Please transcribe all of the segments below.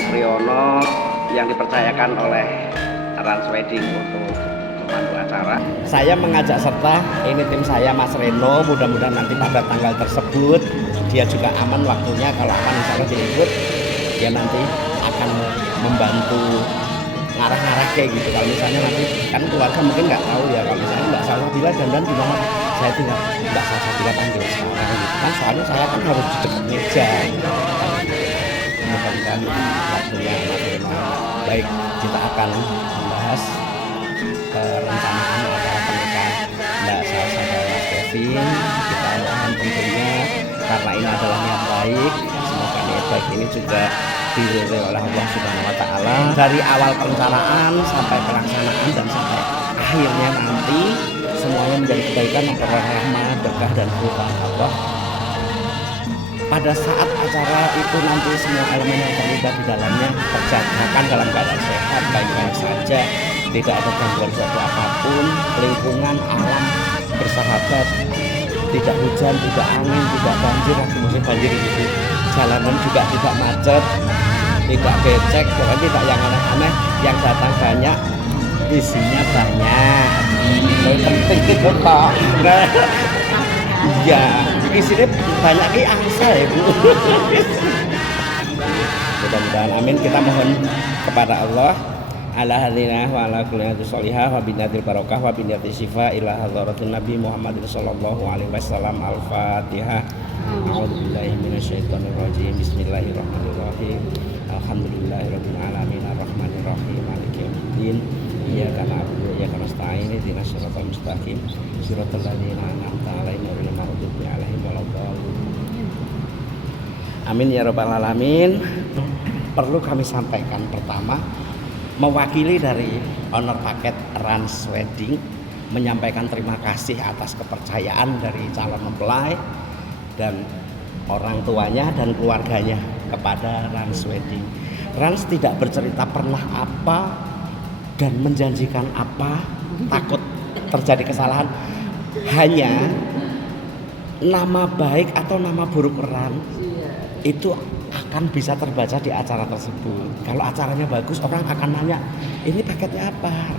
Supriyono yang dipercayakan oleh Rans Wedding untuk memandu acara. Saya mengajak serta ini tim saya Mas Reno, mudah-mudahan nanti pada tanggal tersebut dia juga aman waktunya, kalau aman insya Allah diikut, dia nanti akan membantu ngarah-ngarah kayak gitu. Kalau misalnya nanti kan keluarga mungkin nggak tahu ya, kalau misalnya Mbak Salsabila dandan di mana, saya tinggal Mbak Salsabila panggil sekarang gitu kan, soalnya saya kan harus di dekat meja. Mudah-mudahan waktunya Mas Reno. Baik, kita akan membahas perencanaan acara pernikahan Mbak Salsa dan Mas Kevin. Kita mohon tentunya karena ini adalah niat baik, semoga niat baik ini juga diridhoi oleh Allah Subhanahu wa taala. Dari awal perencanaan sampai pelaksanaan dan sampai akhirnya nanti semuanya menjadi kebaikan, memperoleh rahmat, berkah dan keridhaan Allah. Pada saat acara itu nanti semua elemen yang terlibat di dalamnya terjagakan dalam keadaan sehat, baik-baik saja, tidak ada gangguan suatu apapun, lingkungan alam bersahabat, tidak hujan, tidak angin, tidak banjir, lagi musim banjir itu, jalanan juga tidak macet, tidak becek, pokoknya tidak yang aneh-aneh, yang datang banyak, isinya banyak, itu penting itu kok. Iya, isinya banyak ki angsa ya Bu. Mudah-mudahan amin, kita mohon kepada Allah ala hadina wa ala kulli sholihah wa binatil barokah wa binatil syifa ila hadratin Nabi Muhammadin sallallahu alaihi wasallam. Al-Fatihah. A'udzubillahi minasyaitonir rajim. Bismillahirrahmanirrahim. Alhamdulillahirabbil alamin arrahmanir rahim maliki yaumiddin. Iyyaka na'budu wa iyyaka nasta'in ihdinas siratal mustaqim siratal ladzina an'amta 'alaihim ghairil maghdubi 'alaihim waladdallin. Amin ya rabbal alamin. Perlu kami sampaikan pertama, mewakili dari owner paket Rans Wedding menyampaikan terima kasih atas kepercayaan dari calon mempelai dan orang tuanya dan keluarganya kepada Rans Wedding. Rans tidak bercerita pernah apa dan menjanjikan apa, takut terjadi kesalahan. Hanya nama baik atau nama buruk Rans itu akan bisa terbaca di acara tersebut. Kalau acaranya bagus, orang akan nanya, ini paketnya apa?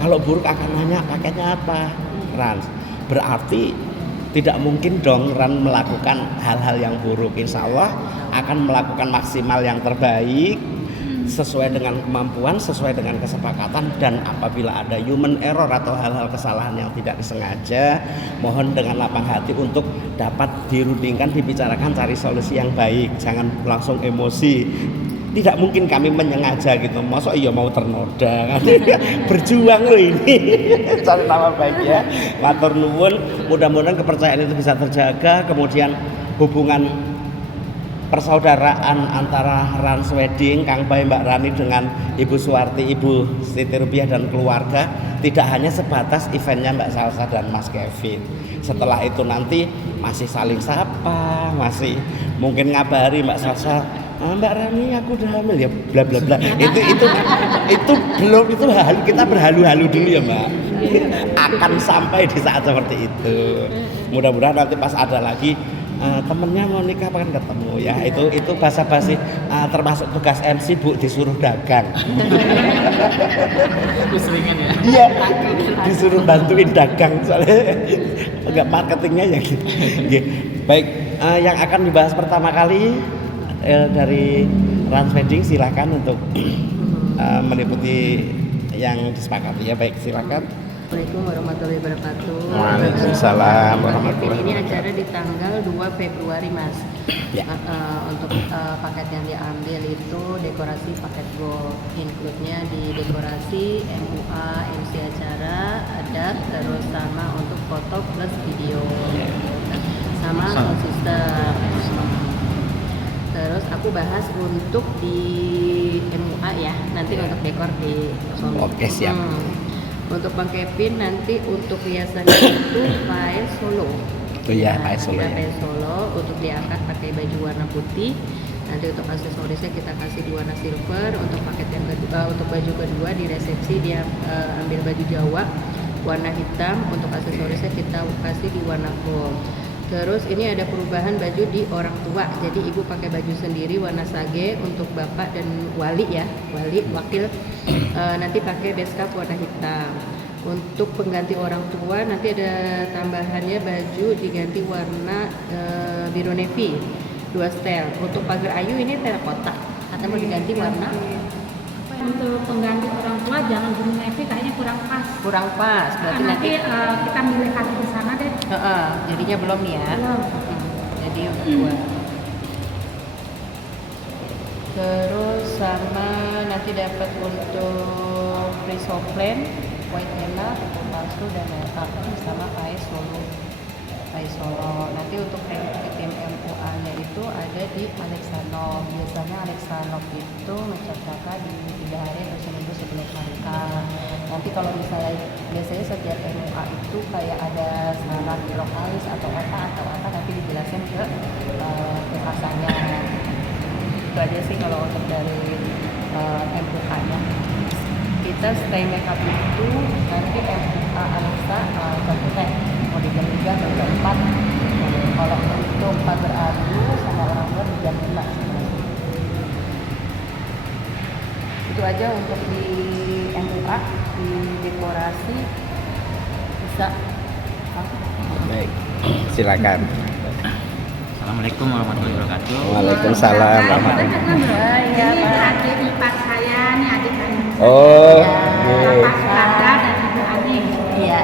Kalau buruk akan nanya, paketnya apa? Rans. Berarti tidak mungkin dong Rans melakukan hal-hal yang buruk. Insya Allah akan melakukan maksimal yang terbaik sesuai dengan kemampuan, sesuai dengan kesepakatan, dan apabila ada human error atau hal-hal kesalahan yang tidak disengaja, mohon dengan lapang hati untuk dapat dirundingkan, dibicarakan, cari solusi yang baik, jangan langsung emosi. Tidak mungkin kami menyengaja gitu, masa iya mau ternoda kan? Berjuang loh ini cari nama baik ya, matur nuwun. Mudah-mudahan kepercayaan itu bisa terjaga, kemudian hubungan persaudaraan antara Rans Wedding, Kang Bay, Mbak Rani dengan Ibu Suwarti, Ibu Siti Rupiah dan keluarga tidak hanya sebatas eventnya Mbak Salsa dan Mas Kevin. Setelah itu nanti masih saling sapa, masih mungkin ngabari Mbak Salsa, Mbak Rani aku udah hamil ya, bla bla bla. Itu belum, itu kita berhalu-halu dulu ya Mbak. Akan sampai di saat seperti itu. Mudah-mudahan nanti pas ada lagi temennya mau nikah akan ketemu ya, itu basa-basi, termasuk tugas MC Bu, disuruh dagang. Keseringan ya? Iya, disuruh bantuin dagang soalnya enggak marketingnya ya gitu. Baik, yang akan dibahas pertama kali dari Rans Wedding, silakan untuk meliputi yang disepakati ya. Baik, silakan. Assalamualaikum warahmatullahi wabarakatuh. Waalaikumsalam warahmatullahi Ini wabarakatuh. acara di tanggal 2 Februari Mas. Ya. Untuk paket yang diambil itu dekorasi paket gold, include-nya di dekorasi, MUA, MC acara, adat, terus sama untuk foto plus video, sama sound system. Terus aku bahas untuk di MUA ya, nanti untuk dekor di Solo. Oke, siap. Untuk Bang Kevin nanti untuk hiasannya itu paes Solo. Oh iya, paes Solo ya. Paes Solo untuk diangkat pakai baju warna putih. Nanti untuk aksesorisnya kita kasih di warna silver. Untuk paket yang kedua, untuk baju kedua di resepsi dia ambil baju Jawa warna hitam. Untuk aksesorisnya kita kasih di warna gold. Terus ini ada perubahan baju di orang tua. Jadi ibu pakai baju sendiri warna sage, untuk bapak dan wali ya, wali wakil nanti pakai base cap warna hitam. Untuk pengganti orang tua nanti ada tambahannya baju diganti warna biru navy, 2 setel. Untuk pagar ayu ini terakota atau mau diganti warna Untuk pengganti orang tua jangan biru navy, kayaknya kurang pas. kurang pas. Berarti nanti Kita milih kaki di sana deh. jadinya belum nih ya. Belum. Jadi dua. Terus sama nanti dapat untuk free soplen, white henna, pupuk palsu dan makeup sama paes Solo. Nanti untuk tim MUA-nya itu ada di Alexanov. Biasanya Alexanov itu ngecat kakak di 3 hari atau seminggu sebelum hari H. Nanti kalau misalnya biasanya setiap MUA itu kayak ada syarat lokalis atau apa nanti dijelasin ke kekasanya. Itu aja sih kalau untuk dari MUA-nya. Kita stay makeup itu nanti MUA Alexa satu teh mau di jam 3 atau jam 4. Kalau untuk pagar ayu sama orang tua di jam 5 sebenarnya. Itu aja untuk di MUA. Di dekorasi bisa. Baik, silakan. Assalamualaikum warahmatullahi wabarakatuh. Waalaikumsalam warahmatullahi Ini adik ipar saya, nih adik kandung saya. Oh, Bapak Sukada dan Ibu Ani. Iya.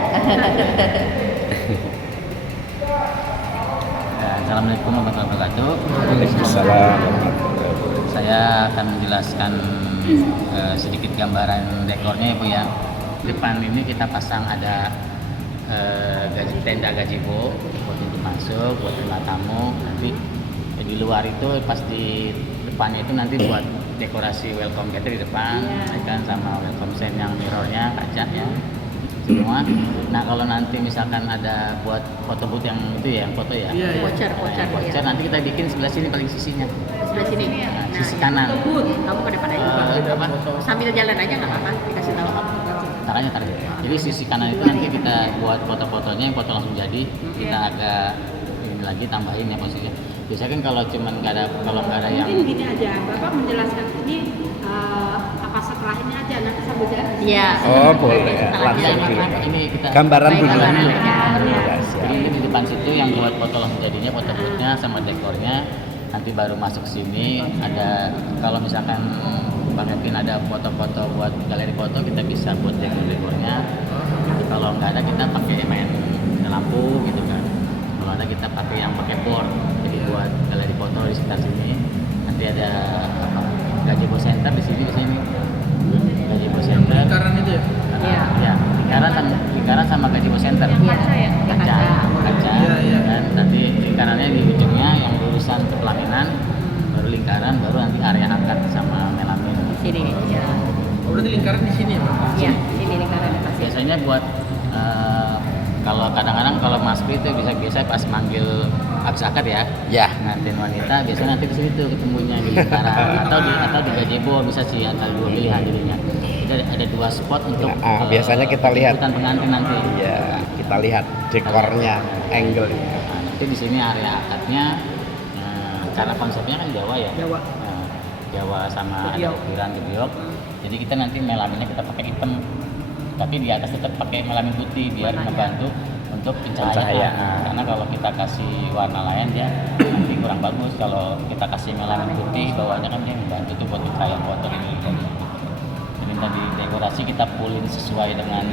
Assalamualaikum warahmatullahi wabarakatuh. Waalaikumsalam warahmatullahi wabarakatuh. Saya akan menjelaskan sedikit gambaran dekornya ya Bu ya. Depan ini kita pasang ada tenda gazebo buat pintu masuk, buat terima tamu. Nanti di luar itu pas di depannya itu nanti buat dekorasi welcome kita di depan, kan sama welcome sign yang mirrornya kaca ya semua. Nah kalau nanti misalkan ada buat foto booth yang itu ya, yang foto ya, Voucher. voucher nanti kita bikin sebelah sini paling sisinya, Sebelah sini. nah, sisi kanan. Kamu ke depan aja. Apa? Sambil jalan aja nggak apa-apa. Dikasih tahu. Caranya tadi. Jadi sisi kanan itu nanti kita buat foto-fotonya, yang foto langsung jadi. Kita agak ini lagi tambahin ya posisinya. Biasanya kan kalau cuman nggak ada yang Mungkin gini aja, Bapak menjelaskan ini apa setelah ini aja nanti sambil jalan. Iya. Oh, boleh. Setelahnya. Langsung ini kita gambaran Baik, dulu. gambaran dulu. aja. Ya, siap. Jadi ini di depan situ yang buat foto langsung jadinya, foto boothnya sama dekornya. Nanti baru masuk sini ada, kalau misalkan Bang Kevin ada foto-foto buat galeri foto, kita bisa buat dekornya. Nanti kalau nggak ada kita pakai main lampu gitu kan. Kalau ada kita pakai yang pakai board. Jadi buat galeri foto di sekitar sini. Nanti ada apa? Gazebo Center di sini. Gazebo Center. Lingkaran itu ya? Iya. Ya, lingkaran sama Gazebo Center. Iya. Kaca. Iya, iya. Dan nanti lingkarannya di ujungnya yang lulusan ke pelaminan, baru lingkaran, baru nanti area akad sama melamin. Sini. Ya. Oh, berarti lingkaran di sini ya, Pak? Iya. Sini lingkaran pasti. Biasanya buat kalau kadang-kadang kalau Mas Pri itu biasa pas manggil habis akad ya. Ya. Ngantin wanita biasanya nanti di situ tuh ketemunya di lingkaran atau di gazebo bisa sih antara dua pilihan jadinya. Jadi ada 2 spot untuk Biasanya kita lihat. jemputan pengantin nanti. Iya, kita lihat dekornya, angle. Nah, nanti di sini area akadnya karena konsepnya kan Jawa ya. Jawa. Nah, Jawa sama Gebyok. ada ukiran gebyok. Jadi kita nanti melaminnya kita pakai hitam. Tapi di atas tetap pakai melamin putih biar Warnanya. ngebantu untuk pencahayaan. Pencahayaan. Nah, karena kalau kita kasih warna lain dia nanti kurang bagus. Kalau kita kasih melamin putih bawahnya kan dia membantu tuh buat pencahayaan foto ini. Jadi tadi dekorasi kita pulin sesuai dengan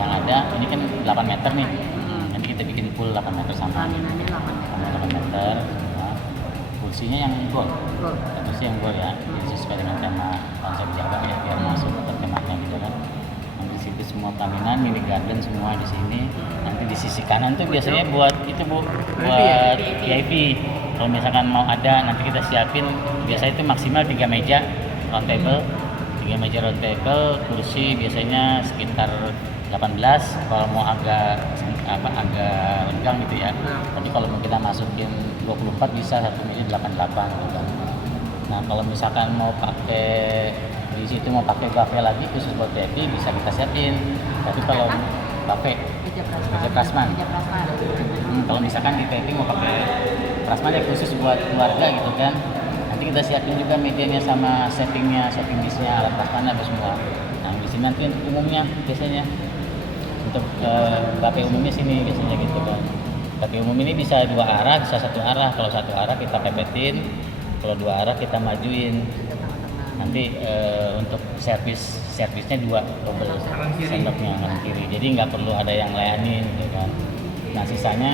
yang ada. Ini kan 8 meter nih. Nanti kita bikin full 8 meter sama Laminannya 8 8 meter. Nah, kursinya yang gold. Gold. Kursi yang gold ya. Jadi sesuai dengan tema konsep Jawa ya biar masuk ke temanya gitu kan. Nanti di situ semua pelaminan, mini garden semua di sini. Nanti di sisi kanan tuh biasanya buat itu Bu, buat VIP. Kalau misalkan mau ada nanti kita siapin biasanya itu maksimal 3 meja round table. 3 meja round table, kursi biasanya sekitar 18. Kalau mau agak renggang gitu ya. Tapi kalau mau kita masukin 24 bisa, satu meja 88 gitu kan. Nah, kalau misalkan mau pakai di situ mau pakai buffet lagi khusus buat VIP bisa kita siapin. Tapi kalau buffet. Meja Meja prasman. Meja prasman. Kalau misalkan di taping mau pakai prasman ya khusus buat keluarga gitu kan. Nanti kita siapin juga mejanya sama settingnya, setting disknya, alat prasmannya apa semua. Nah di sini nanti untuk umumnya biasanya untuk buffet umumnya sini biasanya gitu kan. Buffet umum ini bisa 2 arah, bisa 1 arah. Kalau 1 arah kita pepetin, kalau 2 arah kita majuin. Nanti untuk servisnya 2 double sendoknya kanan kiri, jadi nggak perlu ada yang layanin gitu kan. Nah sisanya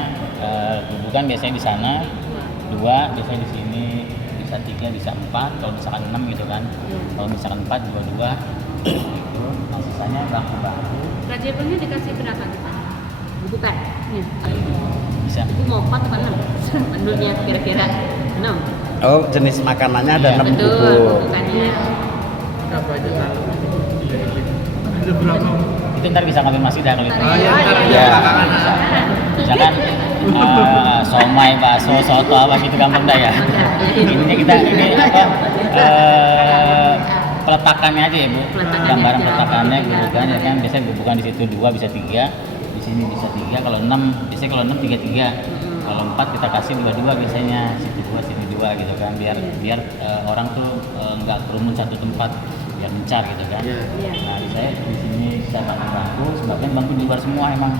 gubukan biasanya di sana 2, biasanya di sini bisa 3, bisa 4, kalau misalkan 6 gitu kan. Kalau misalkan 4 2 gitu. Nah sisanya bangku-bangku. Gazebo-nya dikasih berapa kita? Bukan. Nih. Bisa. Ibu mau 4 atau 6? Menurutnya kira-kira 6. Oh, jenis makanannya ada Iya. 6 Betul, bubuk. bukannya. Apa aja tahu? Ada berapa? Itu ntar bisa konfirmasi dah kalau itu. Ah ya, ntar Iya. ya belakangan. Misalkan somai, bakso, soto apa gitu gampang dah ya. Ini kita ini apa peletakannya aja ya Bu. Peletakannya Gambaran aja. peletakannya Iya, gubukan ya kan. iya. Biasanya gubukan di situ 2 bisa 3, di sini bisa 3. Kalau 6 biasanya kalau 6 3. Kalau 4 kita kasih 2 biasanya, situ 2 sini 2 gitu kan. Biar orang tuh nggak kerumun satu tempat, biar mencar gitu kan. Iya. Nah, saya di sini saya pakai bangku, sebagian bangku di luar semua emang.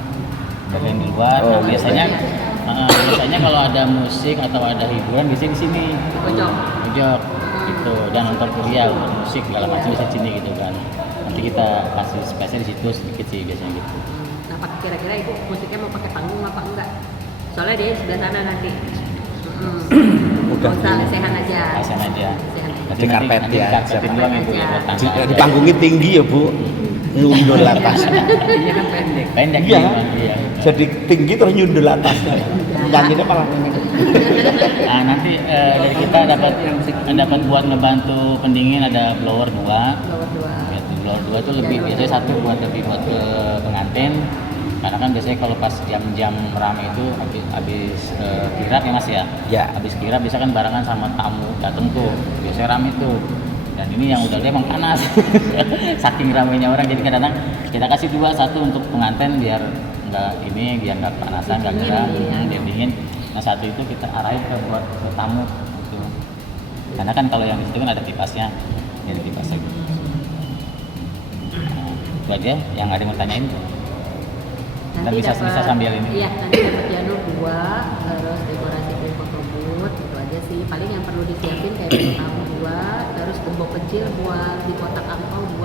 Bagian di luar. Oh, Nah, biasanya kalau ada musik atau ada hiburan biasanya di sini. Pojok. Pojok gitu. Dan nonton kuliah, musik segala macam bisa di sini gitu kan. Nanti kita kasih space di situ sedikit sih biasanya gitu. Nah, kira-kira ibu musiknya mau pakai panggung apa enggak? Soalnya dia sebelah sana nanti. Udah. Nggak usah lesehan aja. Kasihan aja. Lesehan aja. Nanti Di karpet nanti ya, karpetin siapa? doang ibu ya buat tangga aja. Di panggungnya tinggi ya Bu, nyundul atas. Ini kan pendek. Pendek Iya. memang, iya. Jadi tinggi terus nyundul atas. Nyanyinya malah Nah, nanti dari kita dapat buat ngebantu pendingin ada blower 2. Blower 2. Gitu. Blower 2 itu lebih biasanya 1 buat lebih buat ke pengantin. Karena kan biasanya kalau pas jam-jam rame itu habis kirap ya Mas ya. Ya. Habis kirap biasa kan barengan sama tamu datang tuh. Biasanya rame tuh. Dan ini yang udah emang panas. Saking ramainya orang jadi kadang-kadang kita kasih 2, 1 untuk pengantin biar nggak panasan, nggak gerah, biar dingin. Nah 1 itu kita arahin buat ke tamu gitu. Karena kan kalau yang di situ kan ada kipasnya, jadi kipasnya gitu. Nah, itu aja yang ada yang mau tanyain. Dan bisa sambil ini. Iya, nanti dapat janur 2, terus dekorasi kue foto booth, itu aja sih. Paling yang perlu disiapin kayak tamu 2, terus gembok kecil buat di kotak angpau 2.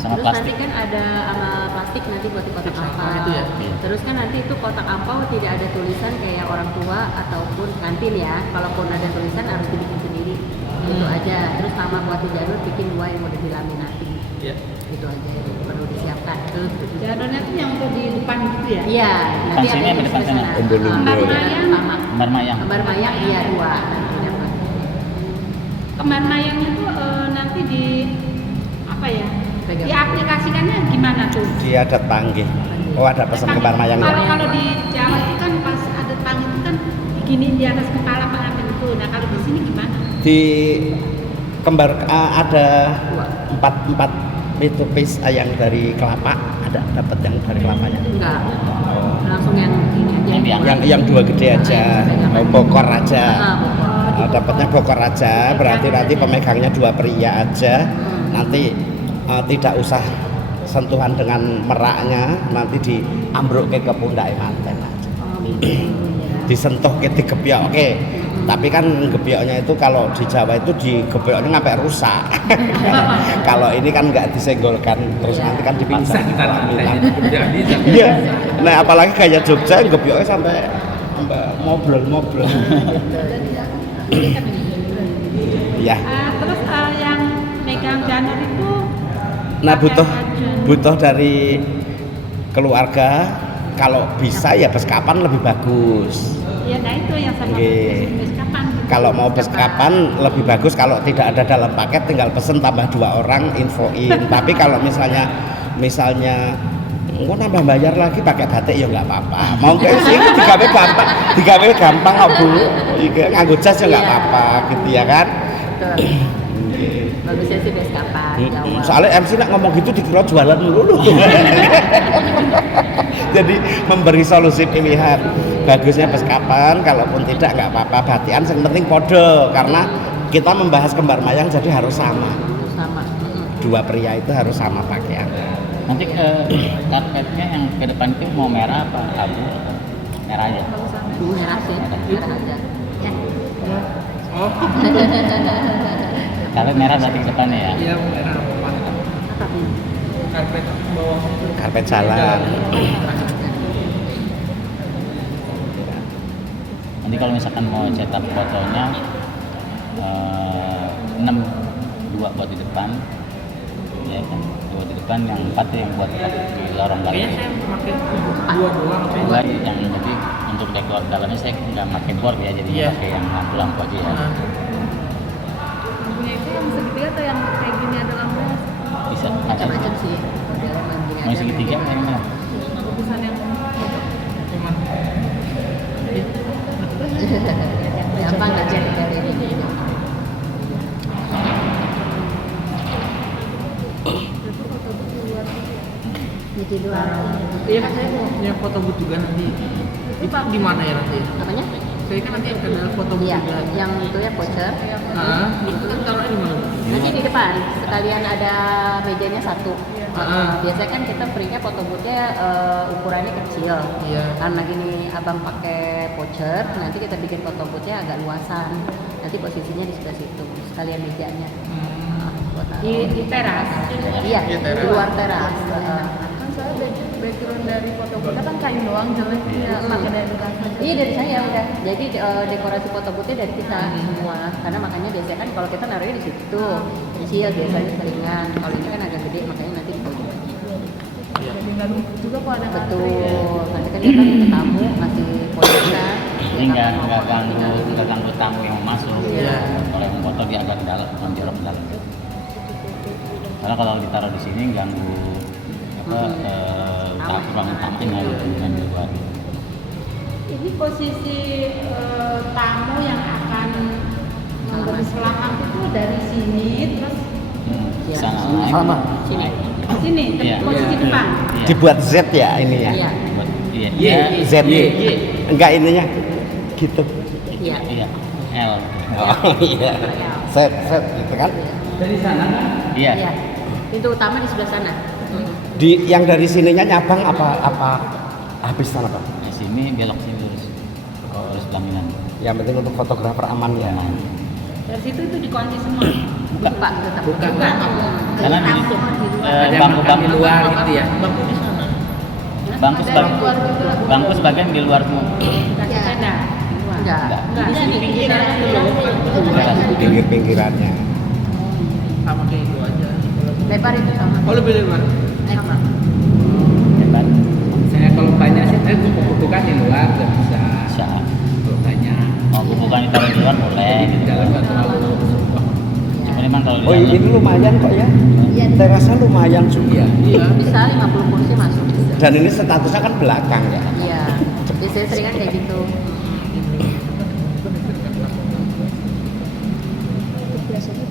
Sama Terus plastik. nanti kan ada sama plastik nanti buat di kotak Sampah angpau. itu ya? Terus kan nanti itu kotak angpau tidak ada tulisan kayak orang tua ataupun kantin ya. Kalaupun ada tulisan harus dibikin sendiri. Itu aja. Terus sama buat di janur bikin 2 yang udah dilaminasi. Iya. Itu aja yang perlu disiapkan. Jadulnya tuh yang untuk di depan gitu ya? Iya, nanti sini ada apa depan sana? Umbul-umbul. Kembar mayang. Kembar mayang. Kembar mayang iya 2 nanti dapat. Kembar mayangnya tuh nanti di apa ya? Pegang. Diaplikasikannya gimana tuh? dia ada tanggih. Oh ada pesan Kan kembar mayang Kalau ya. kalau di Jawa itu kan pas ada tang itu kan diginiin di atas kepala pengantin itu. Nah kalau di sini gimana? Di kembar ada 4 itu piece yang dari kelapa, ada dapat yang dari kelapanya. Enggak. Langsung yang ini aja. Yang 2 gede aja, bokor aja. Bokor. Dapatnya bokor aja, berarti nanti pemegangnya 2 pria aja. Nanti tidak usah sentuhan dengan meraknya, nanti diambruk ke pundak manten aja. Oh, gitu. Ya. Disentuh ke digebyok. Oke. Tapi kan gebyoknya itu kalau di Jawa itu digebyoknya sampai rusak. Kalau ini kan nggak disenggolkan, terus nanti kan Bisa dipasang. kita jangan bisa. Iya. Nah apalagi kayak Jogja gebyoknya sampai mobrol. Iya. Terus yang megang janur itu Nah pakai butuh dari keluarga, kalau bisa ya beskapan lebih bagus. Ya, nah itu yang sama Oke. kapan? Kalau mau beskapan lebih bagus, kalau tidak ada dalam paket tinggal pesen tambah 2 orang infoin. Tapi kalau misalnya engko nambah bayar lagi pakai batik ya nggak apa-apa. Mau ke sih digawe gampang kok Bu. Iki nganggo jas ya nggak apa-apa gitu ya kan. Betul. Bagusnya sih base kapan Jawa. Soalnya MC nak ngomong gitu dikira jualan dulu. Jadi memberi solusi pilihan. Bagusnya bes kapan, kalaupun tidak nggak apa-apa. Batian yang penting podo, karena kita membahas kembar mayang jadi harus sama. Sama. Dua pria itu harus sama pakaian. Nanti karpetnya yang ke depan itu mau merah apa abu? Merah aja. Merah sih, merah aja. Ya. Oh, Kalau merah berarti ke depannya ya. iya merah apa? Apa ini? Karpet bawah itu. Karpet jalan. Nanti kalau misalkan mau cetak fotonya 6 2 buat di depan, ya kan? 2 di depan, yang 4 yang buat di lorong Kayaknya galeri. saya pakai dua doang. Dua yang jadi untuk dekor dalamnya saya nggak pakai board ya, jadi Iya. pakai yang lampu-lampu aja ya. Nah, Lampunya itu yang segitiga atau yang kayak gini ada lampunya? Bisa ada Macam-macam sih. Modelnya mending mau segitiga yang mana? Bagusan yang cuman gampang aja dari ini. Di luar. iya kan saya mau punya foto booth juga nanti. Itu di mana ya nanti? Apanya? Saya kan nanti akan ada foto booth Iya, juga. yang itu ya voucher. Nah, itu kan taruhnya di mana? Nanti di depan sekalian ada mejanya satu. Ah. Biasanya kan kita printnya foto boothnya ukurannya kecil. Iya. Karena gini abang pakai voucher, nanti kita bikin foto boothnya agak luasan. Nanti posisinya di sebelah situ, sekalian mejanya. Buat taruh. di teras. Iya, Di teras. di luar teras. Kan saya background dari foto kita kan kain doang, jelek ya pakai dari bekas. Iya dari saya udah. Jadi dekorasi foto boothnya dari kita semua. Karena makanya biasanya kan kalau kita naruhnya di situ kecil biasanya selingan. Kalau ini kan agak gede makanya nanti di pojok. Jadi nggak numpuk juga kok ada Betul. antri. Nanti kan kita ke tamu ngasih pojokan. Jadi nggak ganggu tamu yang mau masuk. Iya. Kalau yang foto dia agak di dalam, bukan jorok dalam. Karena kalau ditaruh di sini ganggu ruang tamunya gitu, bukan di luar. Ini posisi tamu yang akan memberi selamat itu dari sini terus Iya. Sana Sama. Sini. sini Iya. posisi depan. Iya. Dibuat Z ya ini ya. Iya. Buat- Iya. Iya. Iya. Z. Iya. Enggak ininya. Gitu. Iya. Iya. L. Oh iya. Z gitu kan. Dari sana kan? Iya. Iya. Pintu utama di sebelah sana. Di yang dari sininya nyabang apa habis sana Pak? Di sini belok sini lurus. Lurus pelaminan. Yang penting untuk fotografer aman ya. Dari situ itu dikunci semua. Buka tetap. Bukan. Karena di Ada yang makan di luar gitu ya. Bangku di sana. bangku Ada sebagian di luar juga. bangku sebagian di luar semua. Kasih tanda. Enggak. Enggak, Di sini. pinggiran dulu. Pinggir-pinggirannya. Sama kayak itu aja. Lebar itu sama. Oh lebih lebar. Sama. Hebat. Saya kalau banyak sih saya bukan di luar nggak bisa. Bisa. Kalau banyak Mau bukan ditaruh di luar boleh. di dalam nggak terlalu. Cuma memang kalau di Oh dalam ini lumayan kok ya. Iya. Terasnya lumayan juga. Iya. Bisa 50 kursi masuk. Dan ini statusnya kan belakang ya. Iya. Biasanya seringan kayak gitu. Biasanya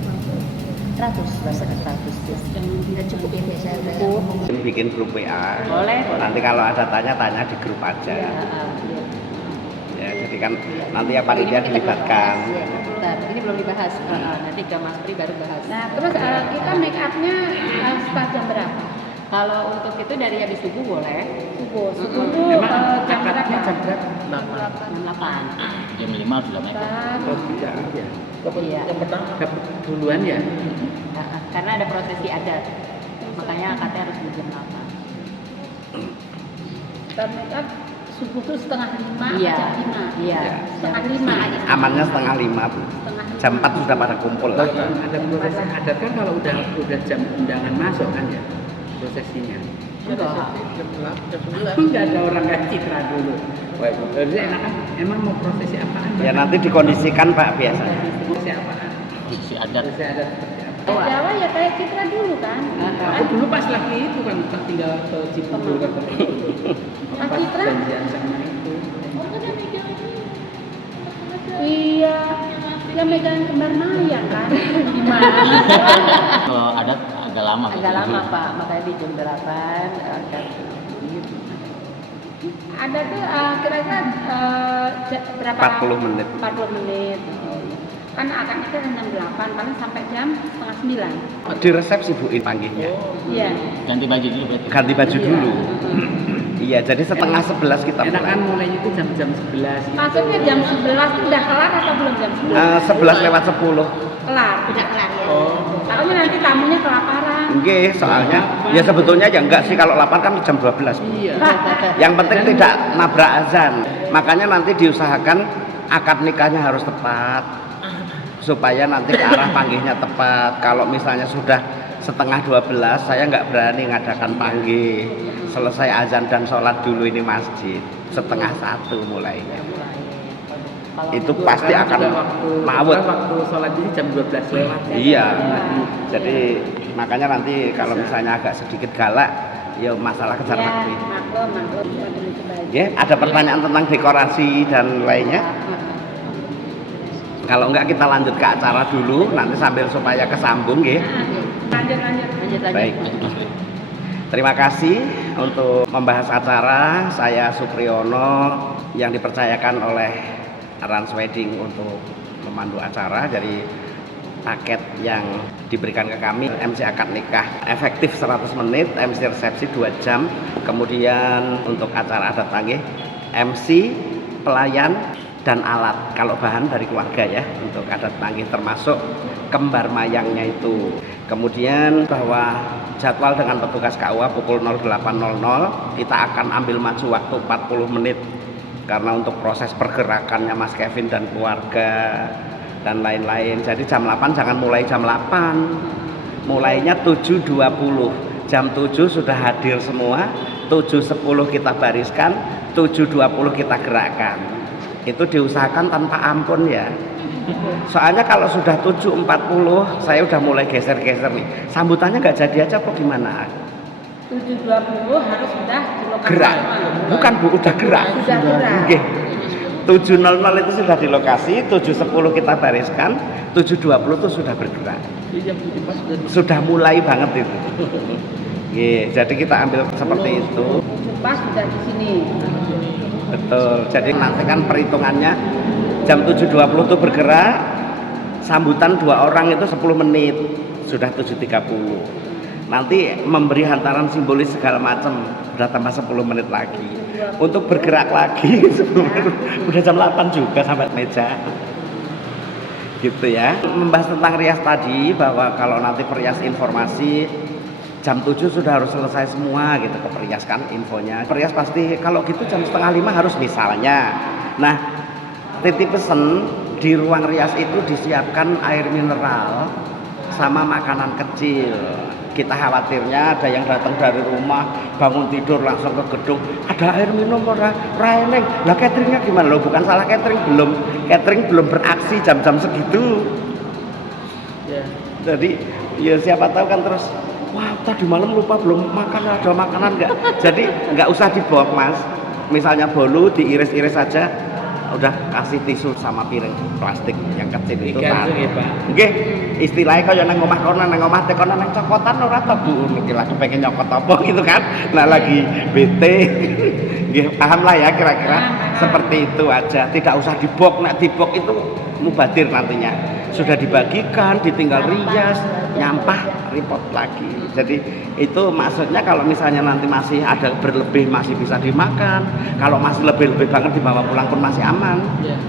100, biasanya 100. Yang tidak cukup ya biasanya cukup. Bikin grup WA. Boleh. Nanti kalau ada tanya-tanya di grup aja. Iya. Ya, jadi kan nanti ya panitia dilibatkan. Ya, bentar. Ini belum dibahas. Nanti ke Mas Pri baru bahas. Nah, terus kita make upnya start jam berapa? Kalau untuk itu dari habis subuh boleh. Subuh. Subuh tuh jam berapa? Jam berapa? 8. jam 5 sudah make up. Oh tidak ya. Iya. Yang pertama dapat duluan ya. Karena ada prosesi adat. Makanya akadnya harus di jam 8. Start make up subuh tuh setengah 5 Iya. jam 5. Iya. Setengah 5. Amannya setengah 5. Setengah 5. Jam 4 sudah pada kumpul lah. Ada proses adat kan kalau udah jam undangan masuk kan ya prosesinya. Enggak. Enggak ada orang kayak Citra dulu. Wah, jadi emang mau prosesi apaan? Ya nanti dikondisikan Pak biasa. Prosesi apaan? Si adat. Prosesi adat seperti apa? Jawa ya kayak Citra dulu kan. Aku dulu pas lagi itu kan tinggal ke Cibubur kan. Mas Pas Citra? janjian sama itu. Iya. Ya megang kembar mayang kan. Gimana? Kalau adat agak lama. Agak lama Pak, makanya di jam 8 akan Ada tuh kira-kira berapa? 40 menit. 40 menit. Kan akadnya kan jam 8, paling sampai jam setengah 9. Di resepsi Bu panggilnya. Iya. Ganti baju dulu berarti. Ganti baju dulu. Iya, jadi setengah 11 kita Enak kan mulai. mulainya itu jam 11. Maksudnya jam 11 itu udah kelar atau belum jam 10? 11 lewat 10. Kelar, udah kelar ya. Takutnya nanti tamunya kelaparan. Nggih, soalnya ya sebetulnya ya enggak sih, kalau lapar kan jam 12. Iya. Yang penting tidak nabrak azan. Makanya nanti diusahakan akad nikahnya harus tepat. Supaya nanti ke arah panggihnya tepat. Kalau misalnya sudah setengah 12, saya nggak berani ngadakan panggih. Selesai azan dan sholat dulu ini masjid. Setengah 1 mulainya. Itu pasti Karena akan juga waktu mawut. waktu sholat ini jam 12 lewat. Iya. Jadi makanya nanti kalau misalnya agak sedikit galak, ya masalah kejar Ya, waktu. maklum. Ya, ada pertanyaan tentang dekorasi dan lainnya? Kalau enggak kita lanjut ke acara dulu, nanti sambil supaya kesambung ya. Lanjut. lanjut. Baik. Terima kasih untuk membahas acara. Saya Supriyono yang dipercayakan oleh Rans Wedding untuk memandu acara. Jadi paket yang diberikan ke kami, MC akad nikah efektif 100 menit, MC resepsi 2 jam, kemudian untuk acara adat panggih, MC, pelayan, dan alat. Kalau bahan dari keluarga ya, untuk adat panggih termasuk kembar mayangnya itu. Kemudian bahwa jadwal dengan petugas KUA pukul 08.00, kita akan ambil maju waktu 40 menit karena untuk proses pergerakannya Mas Kevin dan keluarga dan lain-lain. Jadi jam 8 jangan mulai jam 8, mulainya 7.20. Jam 7 sudah hadir semua, 7.10 kita bariskan, 7.20 kita gerakkan. Itu diusahakan tanpa ampun ya. Soalnya kalau sudah 7.40 saya udah mulai geser-geser nih. Sambutannya nggak jadi aja kok gimana? 7.20 harus sudah di lokasi. Gerak. Bukan Bu, udah gerak. Sudah gerak. Oke. 7.00 itu sudah di lokasi, 7.10 kita bariskan, 7.20 itu sudah bergerak. Sudah mulai banget itu. Jadi kita ambil seperti itu. Pas sudah di sini. Betul. Jadi nanti kan perhitungannya jam 7.20 itu bergerak, sambutan 2 orang itu 10 menit, sudah 7.30. Nanti memberi hantaran simbolis segala macam, udah tambah 10 menit lagi. Untuk bergerak lagi udah jam 8 juga sampai meja. Gitu ya. Membahas tentang rias tadi, bahwa kalau nanti perias informasi jam 7 sudah harus selesai semua gitu, keperias kan infonya. Perias pasti kalau gitu jam 4:30 harus misalnya. Nah, titip pesen di ruang rias itu disiapkan air mineral sama makanan kecil. Kita khawatirnya ada yang datang dari rumah, bangun tidur langsung ke gedung, ada air minum ora eneng. Lah cateringnya gimana? Loh, bukan salah catering, belum beraksi jam-jam segitu. Jadi ya siapa tahu kan terus, wah tadi malam lupa belum makan, ada makanan nggak? Jadi nggak usah dibawa Mas. Misalnya bolu diiris-iris aja, udah kasih tisu sama piring plastik yang kecil itu. Nggih, istilahnya kaya nang omah kono, nang omah teh kono nang cokotan ora to Bu, niki lagi pengen nyokot apa gitu kan. Nah lagi bete. Nggih, paham lah ya kira-kira seperti itu aja. Tidak usah dibok, nek dibok itu mubadir nantinya. Sudah dibagikan, ditinggal rias, nyampah, repot lagi. Jadi itu maksudnya kalau misalnya nanti masih ada berlebih masih bisa dimakan. Kalau masih lebih-lebih banget dibawa pulang pun masih aman.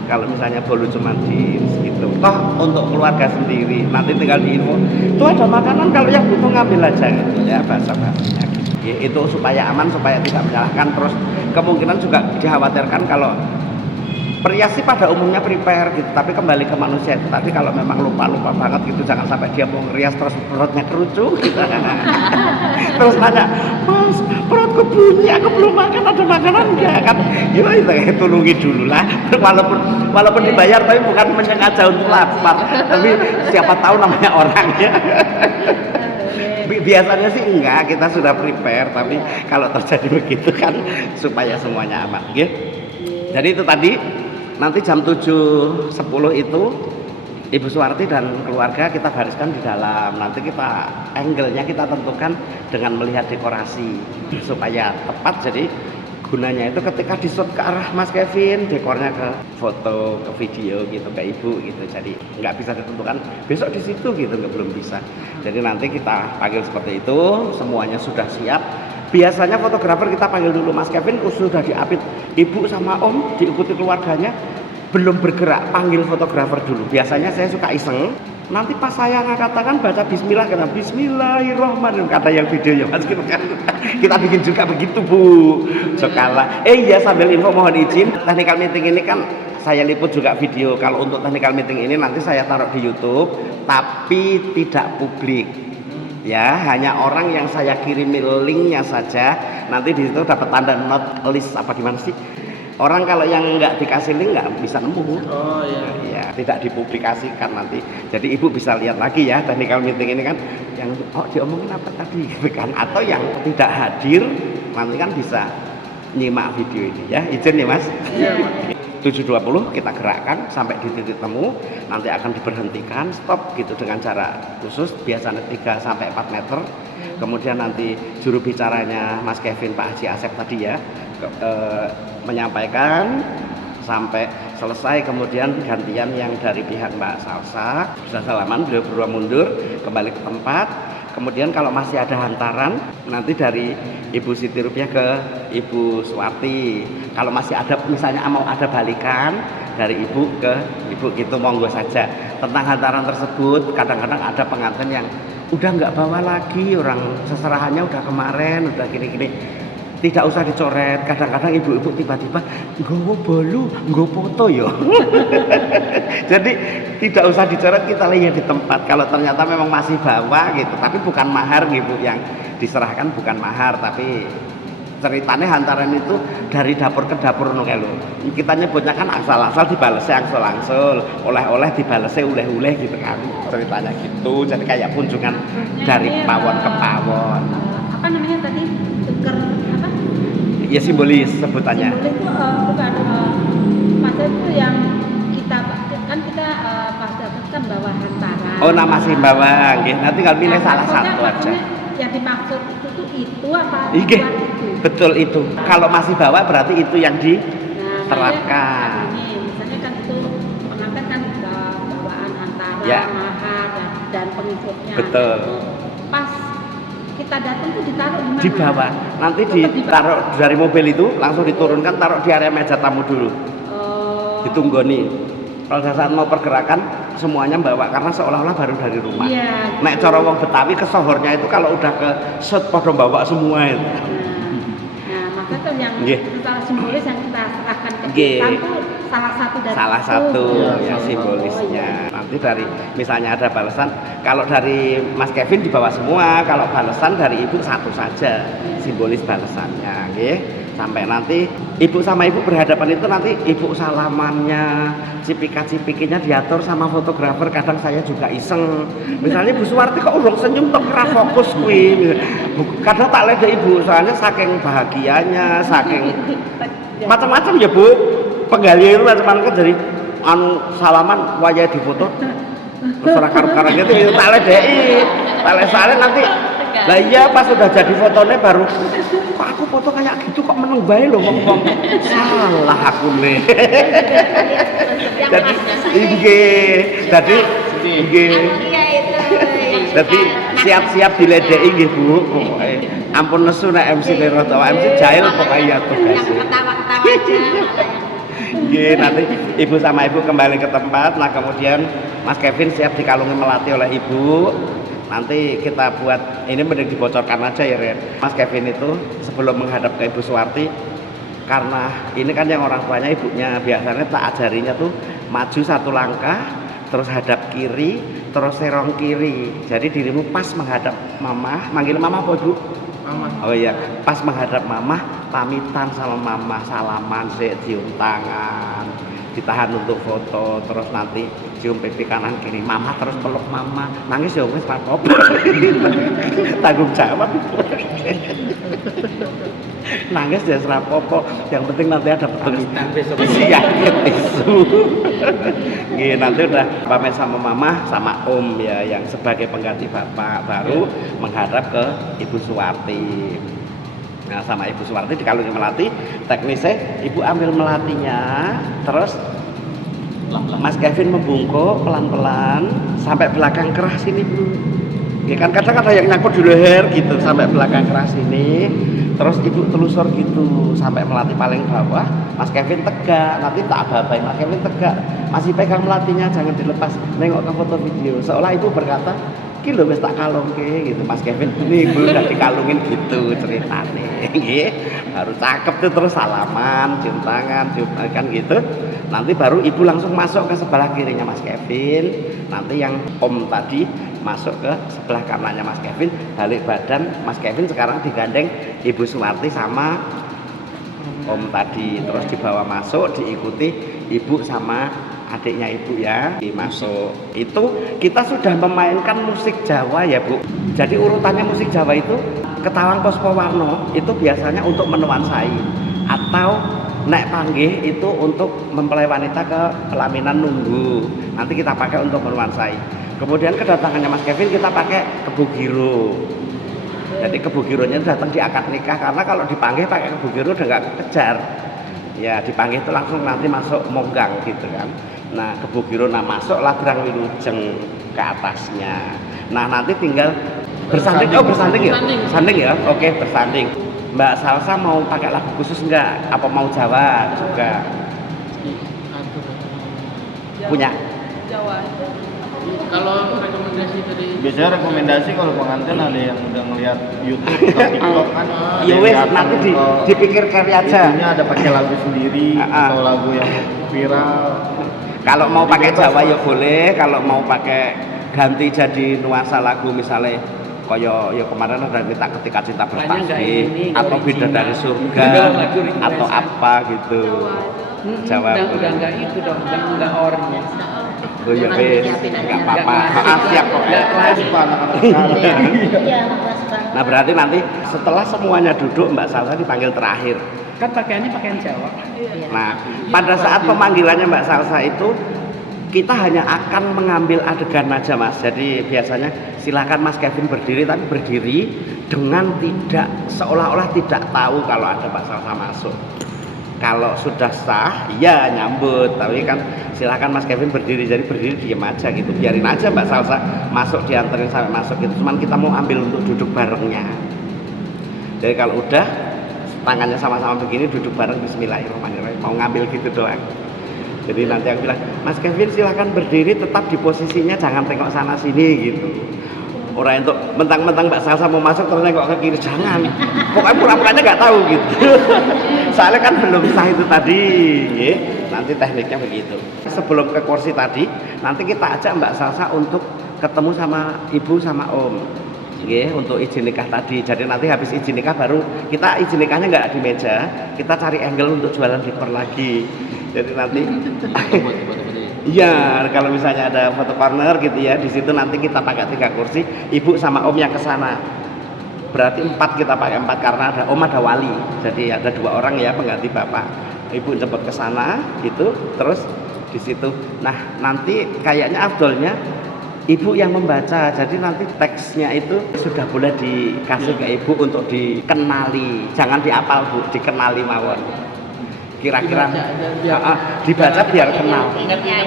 Kalau misalnya bolu cuma di gitu. Toh untuk keluarga sendiri nanti tinggal diinfo. Itu ada makanan kalau yang butuh ngambil aja gitu ya, bahasa-bahasanya. Ya, itu supaya aman, supaya tidak menyalahkan. Terus kemungkinan juga dikhawatirkan kalau perias sih pada umumnya prepare gitu, tapi kembali ke manusia itu tadi, kalau memang lupa banget gitu, jangan sampai dia mau ngerias terus perutnya kerucu gitu. Terus nanya, Mas perutku bunyi, aku belum makan, ada makanan enggak kan? Ya itu tulungi dulu lah, walaupun dibayar tapi bukan menyengaja untuk lapar, tapi siapa tahu namanya orang ya. Biasanya sih enggak, kita sudah prepare, tapi kalau terjadi begitu kan supaya semuanya aman gitu. Jadi itu tadi nanti jam 7.10 itu Ibu Suwarti dan keluarga kita bariskan di dalam. Nanti kita angle-nya kita tentukan dengan melihat dekorasi supaya tepat. Jadi gunanya itu ketika di-shoot ke arah Mas Kevin, dekornya ke foto, ke video gitu, ke ibu gitu. Jadi nggak bisa ditentukan besok di situ gitu, belum bisa. Jadi nanti kita panggil seperti itu, semuanya sudah siap. Biasanya fotografer kita panggil dulu Mas Kevin, sudah diapit ibu sama om, diikuti keluarganya, belum bergerak, panggil fotografer dulu. Biasanya saya suka iseng. Nanti pas saya katakan baca bismillah, kata bismillahirrahmanirrahim, kata yang videonya Mas gitu kan. Kita bikin juga begitu Bu. Sekala. Iya, sambil info mohon izin, technical meeting ini kan saya liput juga video. Kalau untuk technical meeting ini nanti saya taruh di YouTube, tapi tidak publik. Ya, hanya orang yang saya kirimi linknya saja. Nanti di situ dapat tanda not list apa gimana sih? Orang kalau yang nggak dikasih link nggak bisa nemu. Oh iya. Ya, tidak dipublikasikan nanti. Jadi ibu bisa lihat lagi ya technical meeting ini kan yang diomongin apa tadi gitu kan. Atau yang tidak hadir nanti kan bisa nyimak video ini ya. Izin ya Mas. Iya. 7.20 kita gerakkan sampai di titik temu, nanti akan diberhentikan stop gitu dengan cara khusus, biasanya 3 sampai 4 meter. Kemudian nanti juru bicaranya Mas Kevin, Pak Haji Asep tadi ya menyampaikan sampai selesai, kemudian gantian yang dari pihak Mbak Salsa bisa salaman, beliau berdua mundur kembali ke tempat. Kemudian kalau masih ada hantaran nanti dari Ibu Siti Rupiah ke Ibu Suwarti. Kalau masih ada misalnya mau ada balikan dari ibu ke ibu gitu, monggo saja. Tentang hantaran tersebut kadang-kadang ada pengantin yang udah nggak bawa lagi, orang seserahannya udah kemarin, udah gini-gini, tidak usah dicoret. Kadang-kadang ibu-ibu tiba-tiba nggowo bolu, nggowo foto yo. Jadi tidak usah dicoret, kita lihat di tempat. Kalau ternyata memang masih bawa gitu, tapi bukan mahar gitu, yang diserahkan bukan mahar, tapi ceritanya hantaran itu dari dapur ke dapur no lho. Kita nyebutnya kan asal-asal dibalesnya angsel-angsel, oleh-oleh dibalesnya uleh-uleh gitu kan. Ceritanya gitu. Jadi kayak kunjungan dari pawon ke pawon. Apa namanya tadi? Tuker apa? Ya simbolis sebutannya. Simbolis itu bukan masa itu yang kita kan kita pas dapat kan bawa hantaran. Oh, nama Simbawa, nggih. Nanti tinggal pilih salah satu aja. Maksudnya yang dimaksud itu apa? Iya, itu? betul itu. Kalau masih bawa berarti itu yang Nah, diterapkan. misalnya kan itu pengantin kan bawaan hantaran, Ya. mahar dan pengikutnya. Betul. Pas kita datang tuh ditaruh di mana? Di bawah. Nanti Tetap di ditaruh dari mobil itu langsung diturunkan, taruh di area meja tamu dulu. Oh. Ditunggoni. Kalau saat mau pergerakan semuanya bawa karena seolah-olah baru dari rumah. Iya. Nek cara wong Betawi ke sohornya itu kalau udah ke shoot podo bawa semua itu. Nah, maka tuh yang Nggih. secara simbolis yang kita serahkan ke Nggih. kita itu salah satu dari Salah itu. satu Oh, ya oh, simbolisnya. iya. Nanti dari misalnya ada balasan, kalau dari Mas Kevin dibawa semua, kalau balasan dari ibu satu saja simbolis balasannya, nggih. Sampai nanti ibu sama ibu berhadapan itu nanti ibu salamannya, cipika-cipikinya diatur sama fotografer. Kadang saya juga iseng. Misalnya Bu Suwarti kok urung senyum tok ora fokus kuwi. Kadang tak lihat ibu soalnya saking bahagianya, saking macam-macam ya Bu. Penggalian itu macam-macam kan, jadi anu salaman wajah difoto. Terus ora karo-karonya itu tak ledeki. Tak lesare nanti. Lah iya pas sudah jadi fotonya baru kok aku foto kayak gitu kok meneng bae lho wong-wong. Salah aku nih. Jadi nggih, jadi nggih. Jadi siap-siap diledeki nggih Bu. Pokoke ampun nesu nek MC karo MC jahil pokoke ya tugas. Ketawa-ketawa aja. Nggih, nanti ibu sama ibu kembali ke tempat. Nah kemudian Mas Kevin siap dikalungi melati oleh ibu. Nanti kita buat, ini mending dibocorkan aja ya Ren. Mas Kevin itu sebelum menghadap ke Ibu Suwarti, karena ini kan yang orang tuanya ibunya, biasanya tak ajarinya tuh maju satu langkah, terus hadap kiri, terus serong kiri. Jadi dirimu pas menghadap mama, manggil mama apa ibu? Mama. Oh iya, pas menghadap mama, pamitan sama mama, salaman, cium tangan, ditahan untuk foto, terus nanti cium pipi kanan kiri mama, terus peluk mama, nangis ya wis apa tanggung jawab. Nangis ya serapopo, yang penting nanti ada petugas besok siap tisu. Nggih, nanti udah pamit sama mama sama om ya yang sebagai pengganti bapak baru menghadap ke Ibu Suwarti. Nah, sama Ibu Suwarti dikalungin melati, teknisnya Ibu ambil melatinya, terus Mas Kevin membungkuk pelan-pelan sampai belakang keras ini Bu. Ya kan kadang ada yang nyangkut di leher gitu sampai belakang keras ini. Terus Ibu telusur gitu sampai melati paling bawah. Mas Kevin tegak, nanti tak apa-apain. Mas Kevin tegak, masih pegang melatinya, jangan dilepas. Nengok ke foto video, seolah Ibu berkata, "Ki lho wis tak kalungke," gitu. Mas Kevin ini Ibu udah dikalungin gitu ceritane. Nggih. Baru cakep tuh terus salaman, cium tangan, cium kan gitu. Nanti baru Ibu langsung masuk ke sebelah kirinya Mas Kevin. Nanti yang Om tadi masuk ke sebelah kanannya Mas Kevin, balik badan. Mas Kevin sekarang digandeng Ibu Suwarti sama Om tadi, terus dibawa masuk, diikuti Ibu sama adiknya Ibu ya, masuk. Itu kita sudah memainkan musik Jawa ya Bu. Jadi urutannya musik Jawa itu Ketawang Pospowarno itu biasanya untuk menuansai, atau naik panggih itu untuk mempelai wanita ke pelaminan nunggu. Nanti kita pakai untuk menuansai. Kemudian kedatangannya Mas Kevin kita pakai kebugiro. Jadi kebugironya datang di akad nikah, karena kalau dipanggih pakai kebugiro udah nggak kejar. Ya dipanggih itu langsung nanti masuk monggang gitu kan. Nah kebugiro masuklah gerang wilujeng ke atasnya. Nah nanti tinggal bersanding. Oh bersanding ya? Bersanding ya? Oke bersanding. Mbak Salsa mau pakai lagu khusus enggak? Apa mau Jawa juga? Punya? Jawa aja. Kalau rekomendasi dari biasanya rekomendasi kalau pengantin ada yang udah ngeliat YouTube atau TikTok kan ada Ya yang wes datang nanti ke dipikir kari aja. itunya ada pakai lagu sendiri atau lagu yang viral. Kalau mau pakai Jawa ya boleh, kalau mau pakai ganti jadi nuansa lagu misalnya kaya ya kemarin ada minta ketika cinta berpasti atau beda dari surga atau apa gitu. Jawa udah enggak itu dong, enggak ornya. Oh ya wes, enggak apa-apa. Siap kok. Enggak kelas Anak-anak sekarang. Iya, kelas banget. Nah berarti nanti setelah semuanya duduk Mbak Salsa dipanggil terakhir. Kan pakaiannya pakaian Jawa. Nah pada saat pemanggilannya Mbak Salsa itu kita hanya akan mengambil adegan aja Mas. Jadi biasanya silakan Mas Kevin berdiri, tapi berdiri dengan tidak seolah-olah tidak tahu kalau ada Mbak Salsa masuk. Kalau sudah sah, ya nyambut. Tapi kan silakan Mas Kevin berdiri, jadi berdiri diem aja gitu. Biarin aja Mbak Salsa masuk, dianterin sampai masuk gitu. Cuman kita mau ambil untuk duduk barengnya. Jadi kalau udah tangannya sama-sama begini duduk bareng Bismillahirrahmanirrahim. Mau ngambil gitu doang. Jadi nanti aku bilang, Mas Kevin silahkan berdiri tetap di posisinya, jangan tengok sana sini gitu. Orang itu mentang-mentang Mbak Salsa mau masuk terus nengok ke kiri, jangan. Pokoknya pura-puranya nggak tahu gitu. Soalnya kan belum sah itu tadi. Ya. Nanti tekniknya begitu. Sebelum ke kursi tadi, nanti kita ajak Mbak Salsa untuk ketemu sama Ibu sama Om. Oke, untuk izin nikah tadi. Jadi nanti habis izin nikah baru kita izin nikahnya nggak di meja, kita cari angle untuk jualan diper lagi. Jadi nanti iya, kalau misalnya ada foto corner gitu ya, di situ nanti kita pakai 3 kursi, Ibu sama Om yang ke sana. Berarti 4 kita pakai 4 karena ada Om ada wali. Jadi ada 2 orang ya pengganti Bapak. Ibu jemput ke sana gitu, terus di situ. Nah, nanti kayaknya afdolnya Ibu yang membaca, jadi nanti teksnya itu sudah boleh dikasih ke Ibu untuk dikenali, jangan dihafal Bu, dikenali mawon. Kira-kira dibaca biar kenal.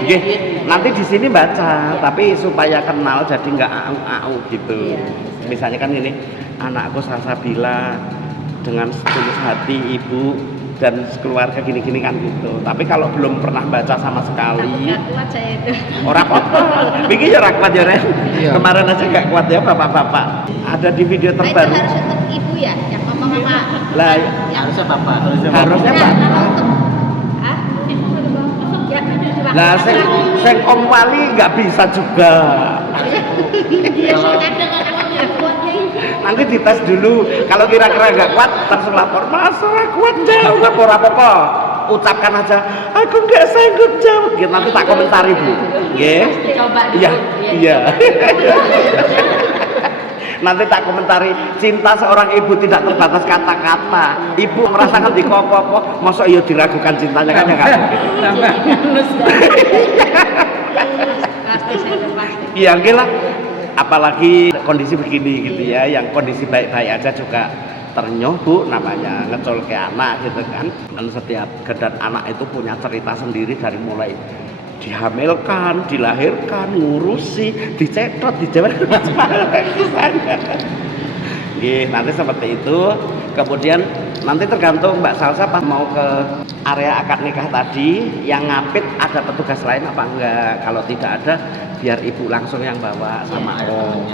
Nggih, nanti di sini baca, tapi supaya kenal jadi nggak au gitu. Misalnya kan ini anakku Salsabila dengan setulus hati Ibu dan keluarga gini-gini kan gitu. Tapi kalau belum pernah baca sama sekali, Kuat saya itu. orang apa? Bikin ya kuat ya Ren. Kemarin aja nggak kuat ya bapak-bapak. Ada di video Nah, itu terbaru. harus untuk ibu ya, yang mama-mama. Lah, Harusnya bapak. harusnya Pak. Hah? Ya, coba. Lah, sing Om Wali nggak bisa juga. Iya, kadang aku nggak kuatnya ini. Nanti dites dulu. Kalau kira-kira nggak kuat, langsung lapor. Masalah kuat jauh, lapor apa-apa. Ucapkan aja, aku nggak sanggup jauh. Gitu, nanti tak komentari Bu. Nggih. Coba dulu. Iya, iya. Nanti tak komentari, cinta seorang ibu tidak terbatas kata-kata. Ibu merasakan di kok, masa iya diragukan cintanya kan ya nggak mungkin. Tambah halus. Pasti saya pasti. Iya, oke lah. Apalagi kondisi begini gitu ya, yang kondisi baik-baik aja juga ternyuh Bu, namanya ngecol ke anak gitu kan. Dan setiap gedan anak itu punya cerita sendiri dari mulai dihamilkan, dilahirkan, ngurusi, dicetot, dijawab nanti seperti itu. Kemudian nanti tergantung Mbak Salsa pas mau ke area akad nikah tadi, yang ngapit ada petugas lain apa enggak. Kalau tidak ada, biar ibu langsung yang bawa sama om.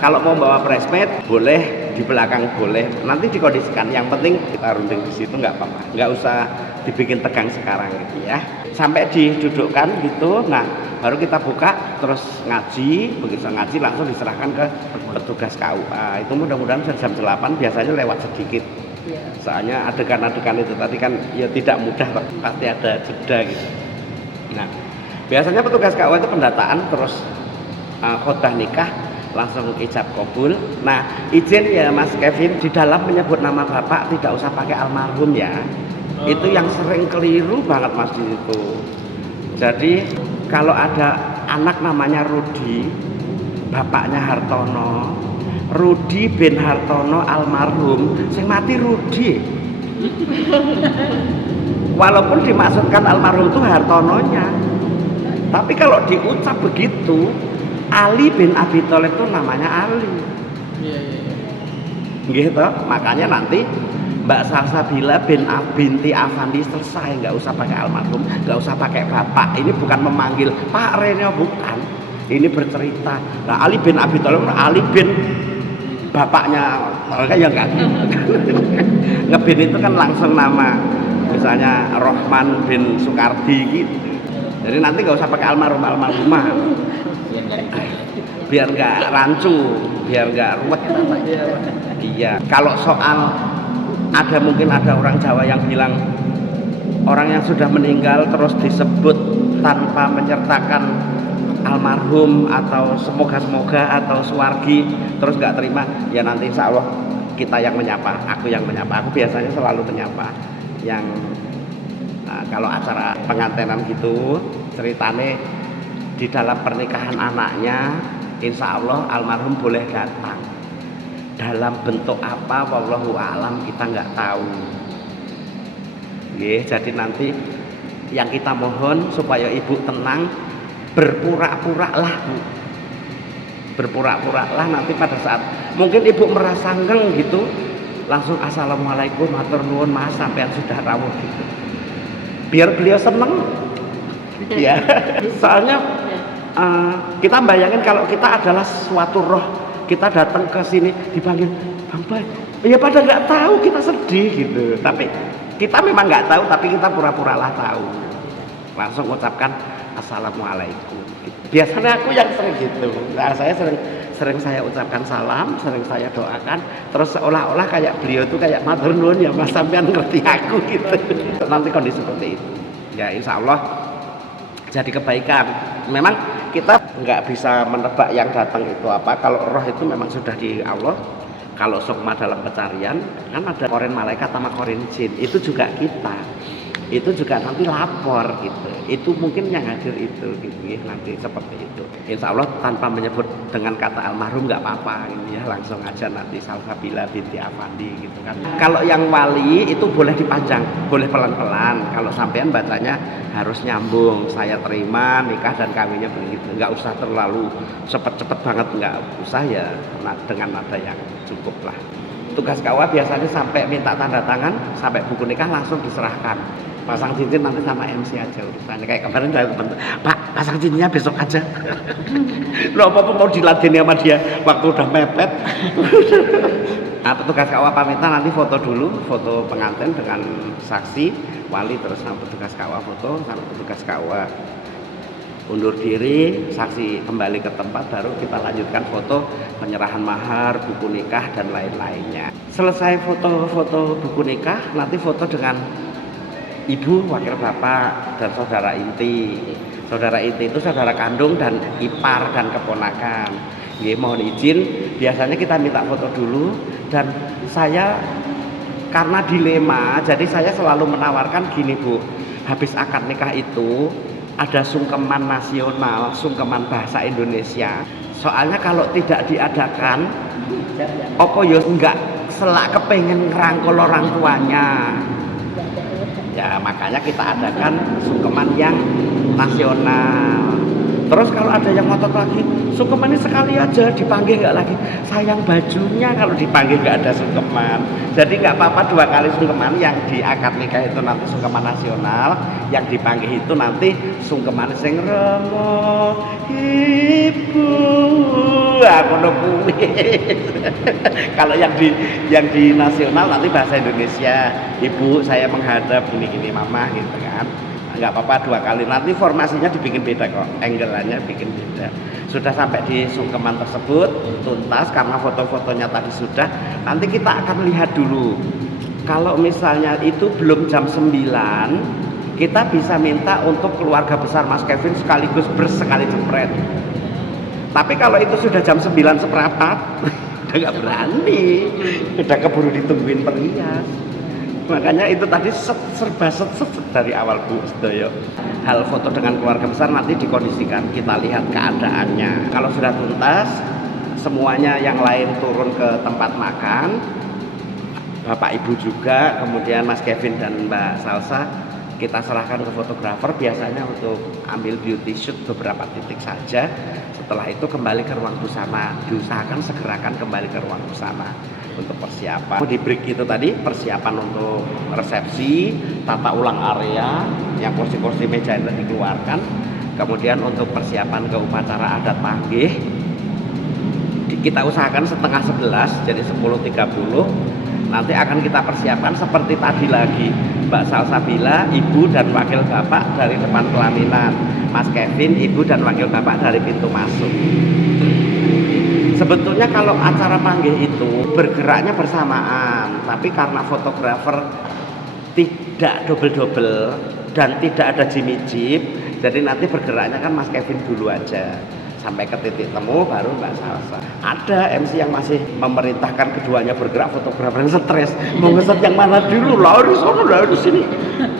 Kalau mau bawa bridesmaid boleh, di belakang boleh, nanti dikondisikan. Yang penting kita runding di situ nggak apa-apa, nggak usah dibikin tegang sekarang gitu ya. Sampai didudukkan gitu, nah baru kita buka terus ngaji. Begitu ngaji langsung diserahkan ke petugas KUA. Itu mudah-mudahan jam 8, biasanya lewat sedikit. Soalnya adegan-adegan itu tadi kan ya tidak mudah, pasti ada jeda gitu. Nah biasanya petugas KUA itu pendataan terus khotbah nikah, langsung ijab kabul. Nah izin ya Mas Kevin, di dalam menyebut nama bapak tidak usah pakai almarhum ya. Itu yang sering keliru banget Mas di situ. Jadi kalau ada anak namanya Rudi, bapaknya Hartono, Rudi bin Hartono almarhum, sing mati Rudi. Walaupun dimaksudkan almarhum itu Hartononya, tapi kalau diucap begitu, Ali bin Abi Thalib itu namanya Ali. Iya. Gitu, makanya nanti Mbak Salsabila binti Afandi selesai, nggak usah pakai almarhum, nggak usah pakai bapak. Ini bukan memanggil Pak Reno, bukan. Ini bercerita. Nah Ali bin Abi Thalib, Ali bin bapaknya, mereka yang nggak. Ngebin itu kan langsung nama, misalnya Rohman bin Soekardi gitu. Jadi nanti nggak usah pakai almarhumah, biar nggak rancu, biar nggak ruwet. Iya. Kalau soal mungkin ada orang Jawa yang bilang orang yang sudah meninggal terus disebut tanpa menyertakan almarhum atau semoga atau suwargi, terus nggak terima, ya nanti insya Allah kita yang menyapa, aku yang menyapa. Aku biasanya selalu menyapa yang kalau acara pengantenan gitu, ceritane di dalam pernikahan anaknya, insya Allah almarhum boleh datang. Dalam bentuk apa, wallahu a'lam, kita nggak tahu. Jadi nanti yang kita mohon supaya ibu tenang, berpura-pura lah Bu. Berpura-pura lah nanti pada saat mungkin ibu merasa ngeng gitu, langsung assalamualaikum, matur nuwun mas, sampean sudah rawuh gitu. Biar beliau seneng. Ya, soalnya kita bayangin kalau kita adalah suatu roh, kita datang ke sini dipanggil Bang Bay, ya pada nggak tahu, kita sedih gitu. Tapi kita memang nggak tahu, tapi kita pura-pura lah tahu. Langsung ucapkan assalamualaikum. Biasanya aku yang sering gitu. Nah, saya sering saya ucapkan salam, sering saya doakan, terus seolah-olah kayak beliau itu kayak matur nuwun ya mas, sampean ngerti aku gitu. Nanti kondisi seperti itu. Ya insya Allah jadi kebaikan. Memang kita nggak bisa menebak yang datang itu apa. Kalau roh itu memang sudah di Allah. Kalau sukma dalam pencarian kan ada korin malaikat sama korin jin, itu juga kita. Itu juga nanti lapor gitu. Itu mungkin yang hadir itu gitu ya, nanti seperti itu. Insya Allah tanpa menyebut dengan kata almarhum nggak apa-apa ini ya, langsung aja nanti Salsabila binti Afandi gitu kan. Kalau yang wali itu boleh dipanjang, boleh pelan-pelan. Kalau sampean bacanya harus nyambung, saya terima nikah dan kawinnya begitu. Nggak usah terlalu cepet-cepet banget, nggak usah ya, dengan nada yang cukup lah. Tugas KUA biasanya sampai minta tanda tangan, sampai buku nikah langsung diserahkan. Pasang cincin nanti sama MC aja urusannya. Kayak kemarin saya teman, Pak pasang cincinnya besok aja. Loh apa mau diladeni sama dia waktu udah mepet. Nah petugas KUA pamitan nanti foto dulu, foto pengantin dengan saksi, wali, terus sama petugas KUA foto sama petugas KUA. Undur diri, saksi kembali ke tempat, baru kita lanjutkan foto penyerahan mahar, buku nikah dan lain-lainnya. Selesai foto-foto buku nikah, nanti foto dengan ibu, wakil bapak, dan saudara inti. Saudara inti itu saudara kandung dan ipar dan keponakan. Nggih, mohon izin, biasanya kita minta foto dulu dan saya karena dilema, jadi saya selalu menawarkan gini Bu, habis akad nikah itu ada sungkeman nasional, sungkeman bahasa Indonesia. Soalnya kalau tidak diadakan, opo yo enggak selak kepengen ngerangkul orang tuanya. Ya makanya kita adakan sungkeman yang nasional. Terus kalau ada yang ngotot lagi, sungkeman ini sekali aja dipanggil nggak lagi. Sayang bajunya kalau dipanggil nggak ada sungkeman. Jadi nggak apa-apa 2 kali sungkeman, yang di akad nikah itu nanti sungkeman nasional, yang dipanggil itu nanti sungkeman sing remo ibu. Aku kuwi. Kalau yang di nasional nanti bahasa Indonesia. Ibu, saya menghadap gini-gini mama gitu kan. Nggak apa-apa 2 kali, nanti formasinya dibikin beda kok, angle-nya bikin beda. Sudah sampai di sungkeman tersebut tuntas karena foto-fotonya tadi sudah, nanti kita akan lihat dulu. Kalau misalnya itu belum jam 9, kita bisa minta untuk keluarga besar Mas Kevin sekaligus bersekali jepret. Tapi kalau itu sudah jam 9 seperempat, udah nggak berani, udah keburu ditungguin perias. Makanya itu tadi serba set dari awal Bu Sedoyo. Hal foto dengan keluarga besar nanti dikondisikan, kita lihat keadaannya. Kalau sudah tuntas, semuanya yang lain turun ke tempat makan, Bapak Ibu juga, kemudian Mas Kevin dan Mbak Salsa, kita serahkan ke fotografer biasanya untuk ambil beauty shoot beberapa titik saja. Setelah itu kembali ke ruang busana, diusahakan segerakan kembali ke ruang busana untuk persiapan. Di break itu tadi persiapan untuk resepsi, tata ulang area, yang kursi-kursi meja itu dikeluarkan. Kemudian untuk persiapan ke upacara adat panggih, kita usahakan setengah 11, jadi 10.30. Nanti akan kita persiapkan seperti tadi lagi. Mbak Salsa bila ibu dan wakil bapak dari depan pelaminan, Mas Kevin ibu dan wakil bapak dari pintu masuk. Sebetulnya kalau acara panggih itu bergeraknya bersamaan, tapi karena fotografer tidak double-double dan tidak ada jimmy-jip, jadi nanti bergeraknya kan Mas Kevin dulu aja. Sampai ke titik temu baru Mbak Salsa. Ada MC yang masih memerintahkan keduanya bergerak, fotografer yang stres. Mau ngeset yang mana dulu? Lah di sana, lah di sini.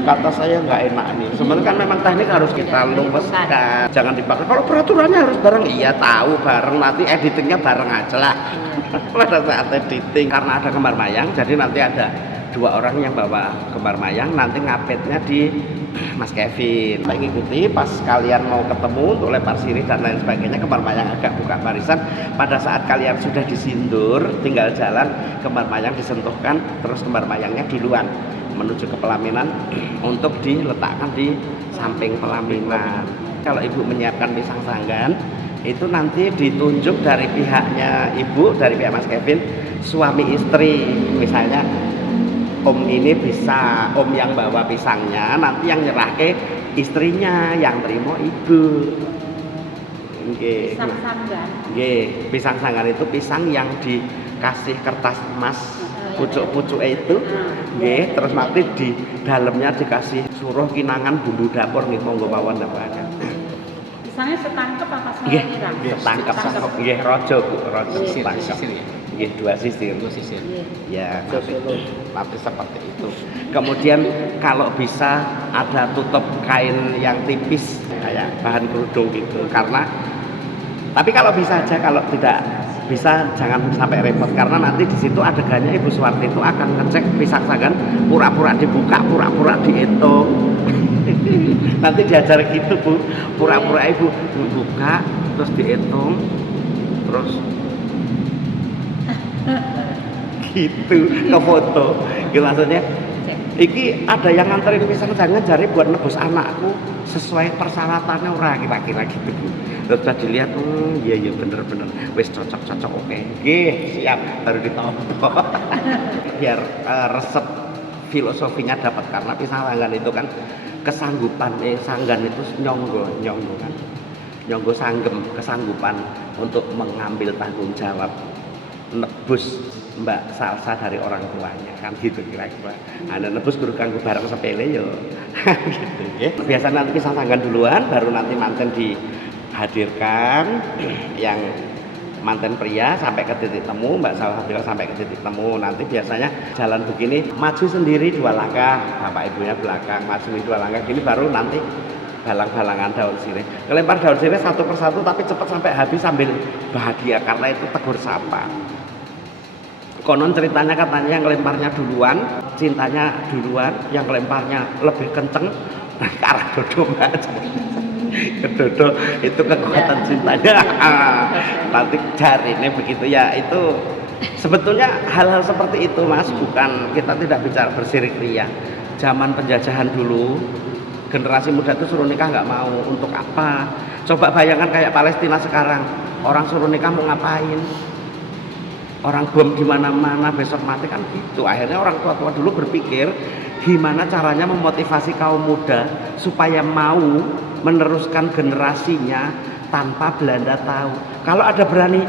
Kata saya nggak enak nih. Sebenarnya kan memang teknik harus kita luweskan. Jangan dipakai. Kalau peraturannya harus bareng, iya tahu bareng. Nanti editingnya bareng aja lah. Pada saat editing karena ada kembar mayang, jadi nanti ada 2 orang yang bawa kembar mayang, nanti ngapetnya di Mas Kevin. Mengikuti pas kalian mau ketemu untuk lempar sirih dan lain sebagainya, kembar mayang agak buka barisan. Pada saat kalian sudah disindur, tinggal jalan, kembar mayang disentuhkan, terus kembar mayangnya duluan menuju ke pelaminan untuk diletakkan di samping pelaminan. Kalau ibu menyiapkan pisang sanggan, itu nanti ditunjuk dari pihaknya ibu, dari pihak Mas Kevin, suami istri. Misalnya om ini bisa, om yang bawa pisangnya, nanti yang nyerah ke istrinya, yang terima ibu. Nggih. Pisang sanggan. Nggih, pisang sanggan itu pisang yang dikasih kertas emas pucuk-pucuk itu. Nggih, terus nanti di dalamnya dikasih suruh kinangan bumbu dapur nggih, monggo mawon napa. Pisangnya setangkep apa Nggih, setangkep? setangkep. Nggih, rojo Bu, rojo setangkep. Nggih, 2 sisir. Ya, tapi seperti itu. Kemudian kalau bisa ada tutup kain yang tipis kayak bahan kerudung gitu. Karena tapi kalau bisa aja, kalau tidak bisa jangan sampai repot karena nanti di situ adegannya Ibu Suwarti itu akan ngecek pisang sanggan pura-pura dibuka, pura-pura dihitung. Nanti diajar gitu Bu, pura-pura Ibu buka terus dihitung terus gitu ke foto. Gitu maksudnya. Iki ada yang nganterin pisang jangan cari buat nebus anakku sesuai persyaratannya ora kira-kira gitu Bu. Terus sudah dilihat, iya bener-bener wis cocok oke. Nggih, siap baru ditompo. Biar resep filosofinya dapat karena pisang sanggan itu kan kesanggupan sanggan itu nyonggo kan. Nyonggo sanggem, kesanggupan untuk mengambil tanggung jawab nebus Mbak Salsa dari orang tuanya kan gitu kira-kira. Ada nebus guru kanggo barang sepele yo. Gitu ya. Biasanya nanti pisang sanggan duluan baru nanti manten dihadirkan yang manten pria sampai ke titik temu, Mbak Salsabila sampai ke titik temu. Nanti biasanya jalan begini, maju sendiri 2 langkah, bapak ibunya belakang, maju 2 langkah, gini baru nanti balang-balangan daun sirih. Ngelempar daun sirih satu persatu tapi cepat sampai habis sambil bahagia karena itu tegur sapa. Konon ceritanya katanya yang lemparnya duluan, cintanya duluan, yang lemparnya lebih kenceng ke arah dodo Mbak. Ke dodo itu kekuatan cintanya. Nanti cari ini begitu ya, itu sebetulnya hal-hal seperti itu Mas, bukan kita tidak bicara bersirik ria. Zaman penjajahan dulu generasi muda itu suruh nikah nggak mau, untuk apa? Coba bayangkan kayak Palestina sekarang, orang suruh nikah mau ngapain? Orang bom di mana-mana besok mati kan gitu. Akhirnya orang tua-tua dulu berpikir gimana caranya memotivasi kaum muda supaya mau meneruskan generasinya tanpa Belanda tahu. Kalau ada berani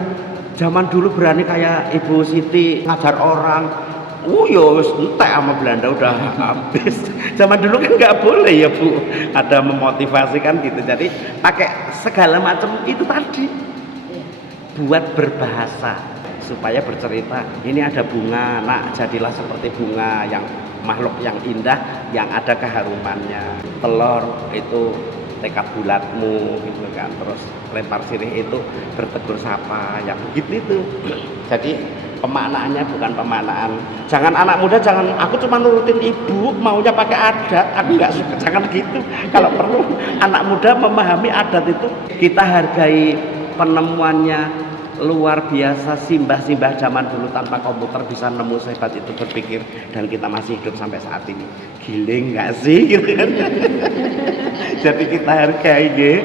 zaman dulu berani kayak Ibu Siti ngajar orang, yo entek sama Belanda udah habis. Zaman dulu kan nggak boleh ya Bu, ada memotivasi kan gitu. Jadi pakai segala macam itu tadi buat berbahasa supaya bercerita, ini ada bunga, nak jadilah seperti bunga yang makhluk yang indah yang ada keharumannya. Telur itu tekad bulatmu gitu kan, terus lempar sirih itu bertegur sapa yang begitu itu. Jadi pemaknaannya bukan pemaknaan, jangan anak muda jangan aku cuma nurutin ibu maunya pakai adat, aku nggak suka, jangan gitu. Kalau perlu anak muda memahami adat itu, kita hargai penemuannya luar biasa. Simbah-simbah zaman dulu tanpa komputer bisa nemu sehebat itu berpikir, dan kita masih hidup sampai saat ini. Giling nggak sih gitu kan? Jadi kita hargai gitu.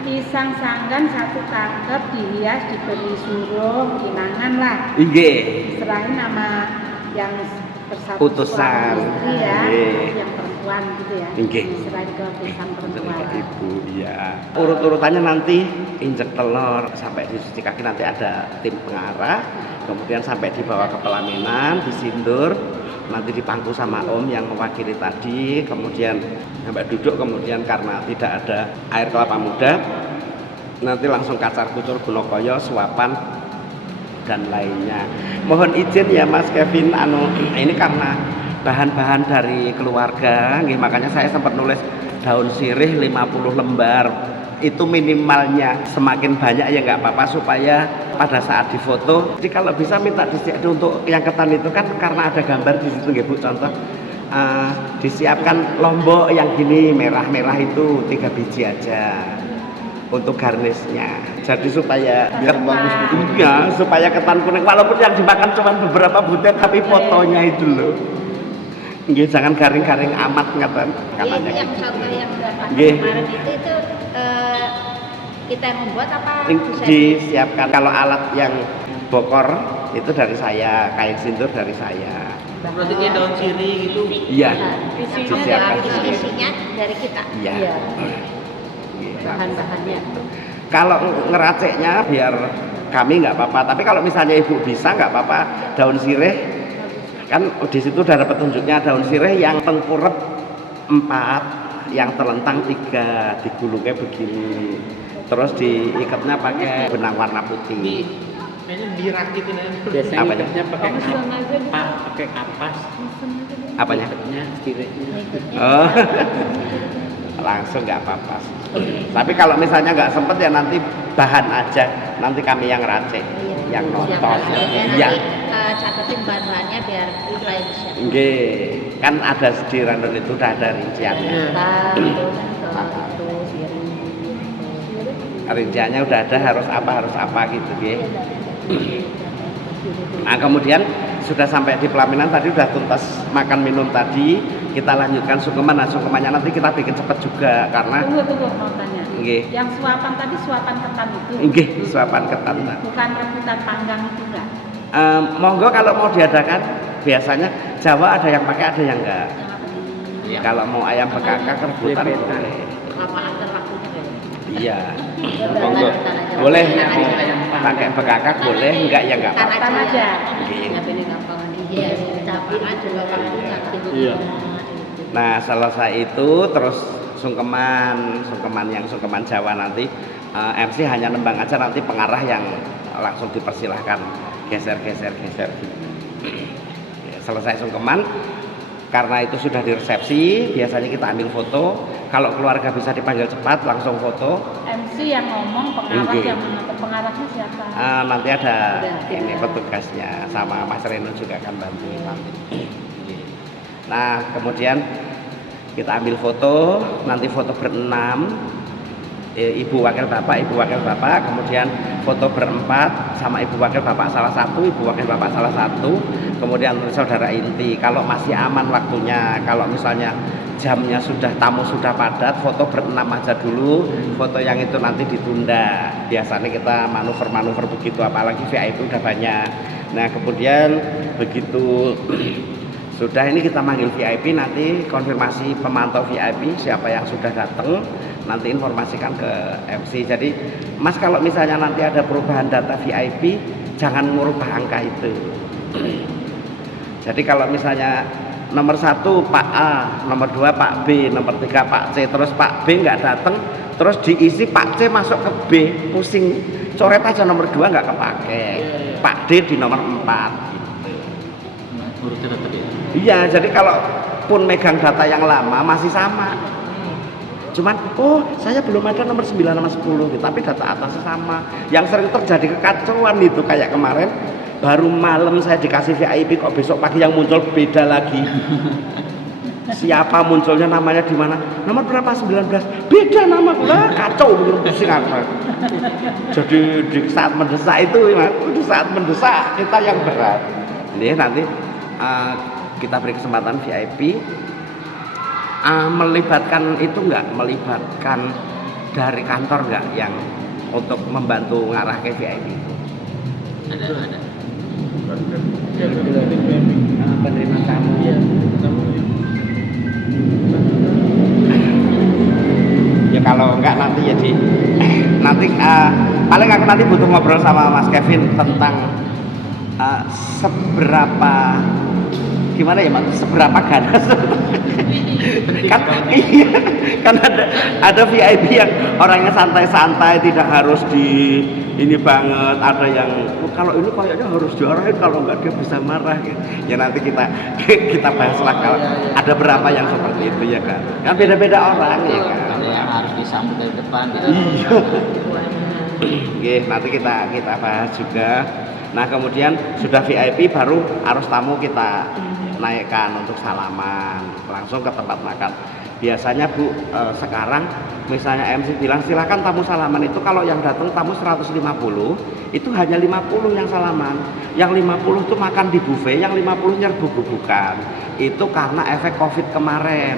Pisang sanggan 1 tangkep dihias diberi suruh kinangan lah. Serahin nama yang bersatu Utusan. suami istri ya, Nggih. yang perempuan gitu ya. Nggih. Serahin ke pisang perempuan. Ibu ya. Urut-urutannya nanti injek telur sampai di cuci kaki, nanti ada tim pengarah, kemudian sampai dibawa ke pelaminan, disindur, nanti dipangku sama om yang mewakili tadi, kemudian sampai duduk, kemudian karena tidak ada air kelapa muda, nanti langsung kacar kucur gulokoyo, suapan dan lainnya. Mohon izin ya Mas Kevin, ini karena bahan-bahan dari keluarga, makanya saya sempat nulis daun sirih 50 lembar. Itu minimalnya, semakin banyak ya nggak apa-apa supaya pada saat difoto. Jadi kalau bisa minta disiapkan untuk yang ketan itu kan karena ada gambar di situ nggih Bu, contoh disiapkan lombok yang gini merah-merah itu 3 biji aja untuk garnisnya. Jadi supaya biar bagus bentuknya, supaya ketan kuning walaupun yang dimakan cuma beberapa butir tapi fotonya itu loh. Nggih, jangan garing-garing amat ngaten katanya. Yang contoh yang Nggih. kemarin itu kita yang membuat apa bisa Disiapkan. Kalau alat yang bokor itu dari saya, kain sindur dari saya. Berarti kayak daun sirih gitu. Iya. isinya Disiapkan. isinya dari kita. Iya. Iya. Iya. Bahan-bahannya. Kalau ngeraceknya biar kami nggak apa-apa, tapi kalau misalnya ibu bisa nggak apa-apa, daun sirih kan di situ udah ada petunjuknya, daun sirih yang tengkurep 4, yang terlentang 3, digulungnya begini, terus diikatnya pakai benang warna putih. Kayaknya dirakitin aja. Biasanya Apanya? ikatnya pakai kapas. Apanya? Ikatnya sirihnya. Oh. Langsung nggak apa-apa. Tapi kalau misalnya nggak sempet ya nanti bahan aja, nanti kami yang racik, yang nonton. Iya. Catetin bahan-bahannya biar lain bisa. Nggih, kan ada di random itu udah ada rinciannya. Rinciannya udah ada, harus apa gitu nggih. Nah, kemudian sudah sampai di pelaminan tadi udah tuntas makan minum tadi, kita lanjutkan sungkeman. Nah, sungkemannya nanti kita bikin cepet juga karena Tunggu mau tanya. Nggih. Yang suapan tadi suapan ketan itu. nggih suapan ketan. Bukan rebutan panggang itu enggak. Monggo kalau mau diadakan, biasanya Jawa ada yang pakai, ada yang enggak. Iya. Kalau mau ayam bekakak rebutan boleh. Apa ada lakunya? Iya. Monggo. Boleh pakai bekakak boleh, enggak ya enggak apa-apa. Ketan aja. Nggih. Tapi ini gampang nih. Iya, campur aja lakunya. Iya. Nah, selesai itu terus sungkeman yang sungkeman Jawa nanti MC hanya nembang aja, nanti pengarah yang langsung dipersilahkan geser gitu. Selesai sungkeman, karena itu sudah diresepsi, biasanya kita ambil foto. Kalau keluarga bisa dipanggil cepat, langsung foto. MC yang ngomong, pengarah Oke. yang mengatur, pengarahnya siapa? Nanti ada Ada. ini petugasnya, sama Mas Reno juga akan bantu nanti. Nah, kemudian kita ambil foto, nanti foto berenam, ibu wakil bapak, kemudian foto berempat sama ibu wakil bapak salah satu, kemudian saudara inti. Kalau masih aman waktunya, kalau misalnya jamnya tamu sudah padat, foto berenam aja dulu, foto yang itu nanti ditunda. Biasanya kita manuver begitu, apalagi VIP udah banyak. Nah, kemudian begitu sudah ini kita manggil VIP, nanti konfirmasi pemantau VIP siapa yang sudah datang, nanti informasikan ke MC. Jadi Mas, kalau misalnya nanti ada perubahan data VIP, jangan merubah angka itu. Jadi kalau misalnya nomor 1 Pak A, nomor 2 Pak B, nomor 3 Pak C, terus Pak B nggak datang, terus diisi Pak C masuk ke B, pusing. Coret aja nomor 2 nggak kepake, Pak D di nomor 4 gitu. Urutnya tetap ya. Iya, jadi kalau pun megang data yang lama masih sama. Cuman, oh saya belum ada nomor 9 sama 10 gitu, tapi data atasnya sama. Yang sering terjadi kekacauan itu kayak kemarin, baru malam saya dikasih VIP, kok besok pagi yang muncul beda lagi. Siapa munculnya, namanya di mana? Nomor berapa? 19. Beda nama lah, kacau bener, pusing apa. Jadi di saat mendesak itu, di saat mendesak kita yang berat. Ini nanti kita beri kesempatan VIP. Melibatkan itu enggak, melibatkan dari kantor enggak yang untuk membantu ngarah ke VIP itu? Ada. Penerima tamu. Ya kalau enggak nanti ya nanti paling aku nanti butuh ngobrol sama Mas Kevin tentang seberapa gimana ya Mas, seberapa ganas. kan iya, kan ada VIP yang orangnya santai-santai, tidak harus di ini banget, ada yang kalau ini kayaknya harus diarahin, kalau enggak dia bisa marah gitu. Ya nanti kita bahas lah kalau ada berapa yang seperti itu ya kan beda-beda orang ya kan. Ada yang harus disambut dari depan gitu. Iya. Oke, nanti kita bahas juga. Nah, kemudian sudah VIP, baru arus tamu kita naikkan untuk salaman langsung ke tempat makan. Biasanya Bu, sekarang misalnya MC bilang silakan tamu salaman, itu kalau yang datang tamu 150, itu hanya 50 yang salaman. Yang 50 itu makan di buffet, yang 50 nyerbu bukan. Itu karena efek Covid kemarin.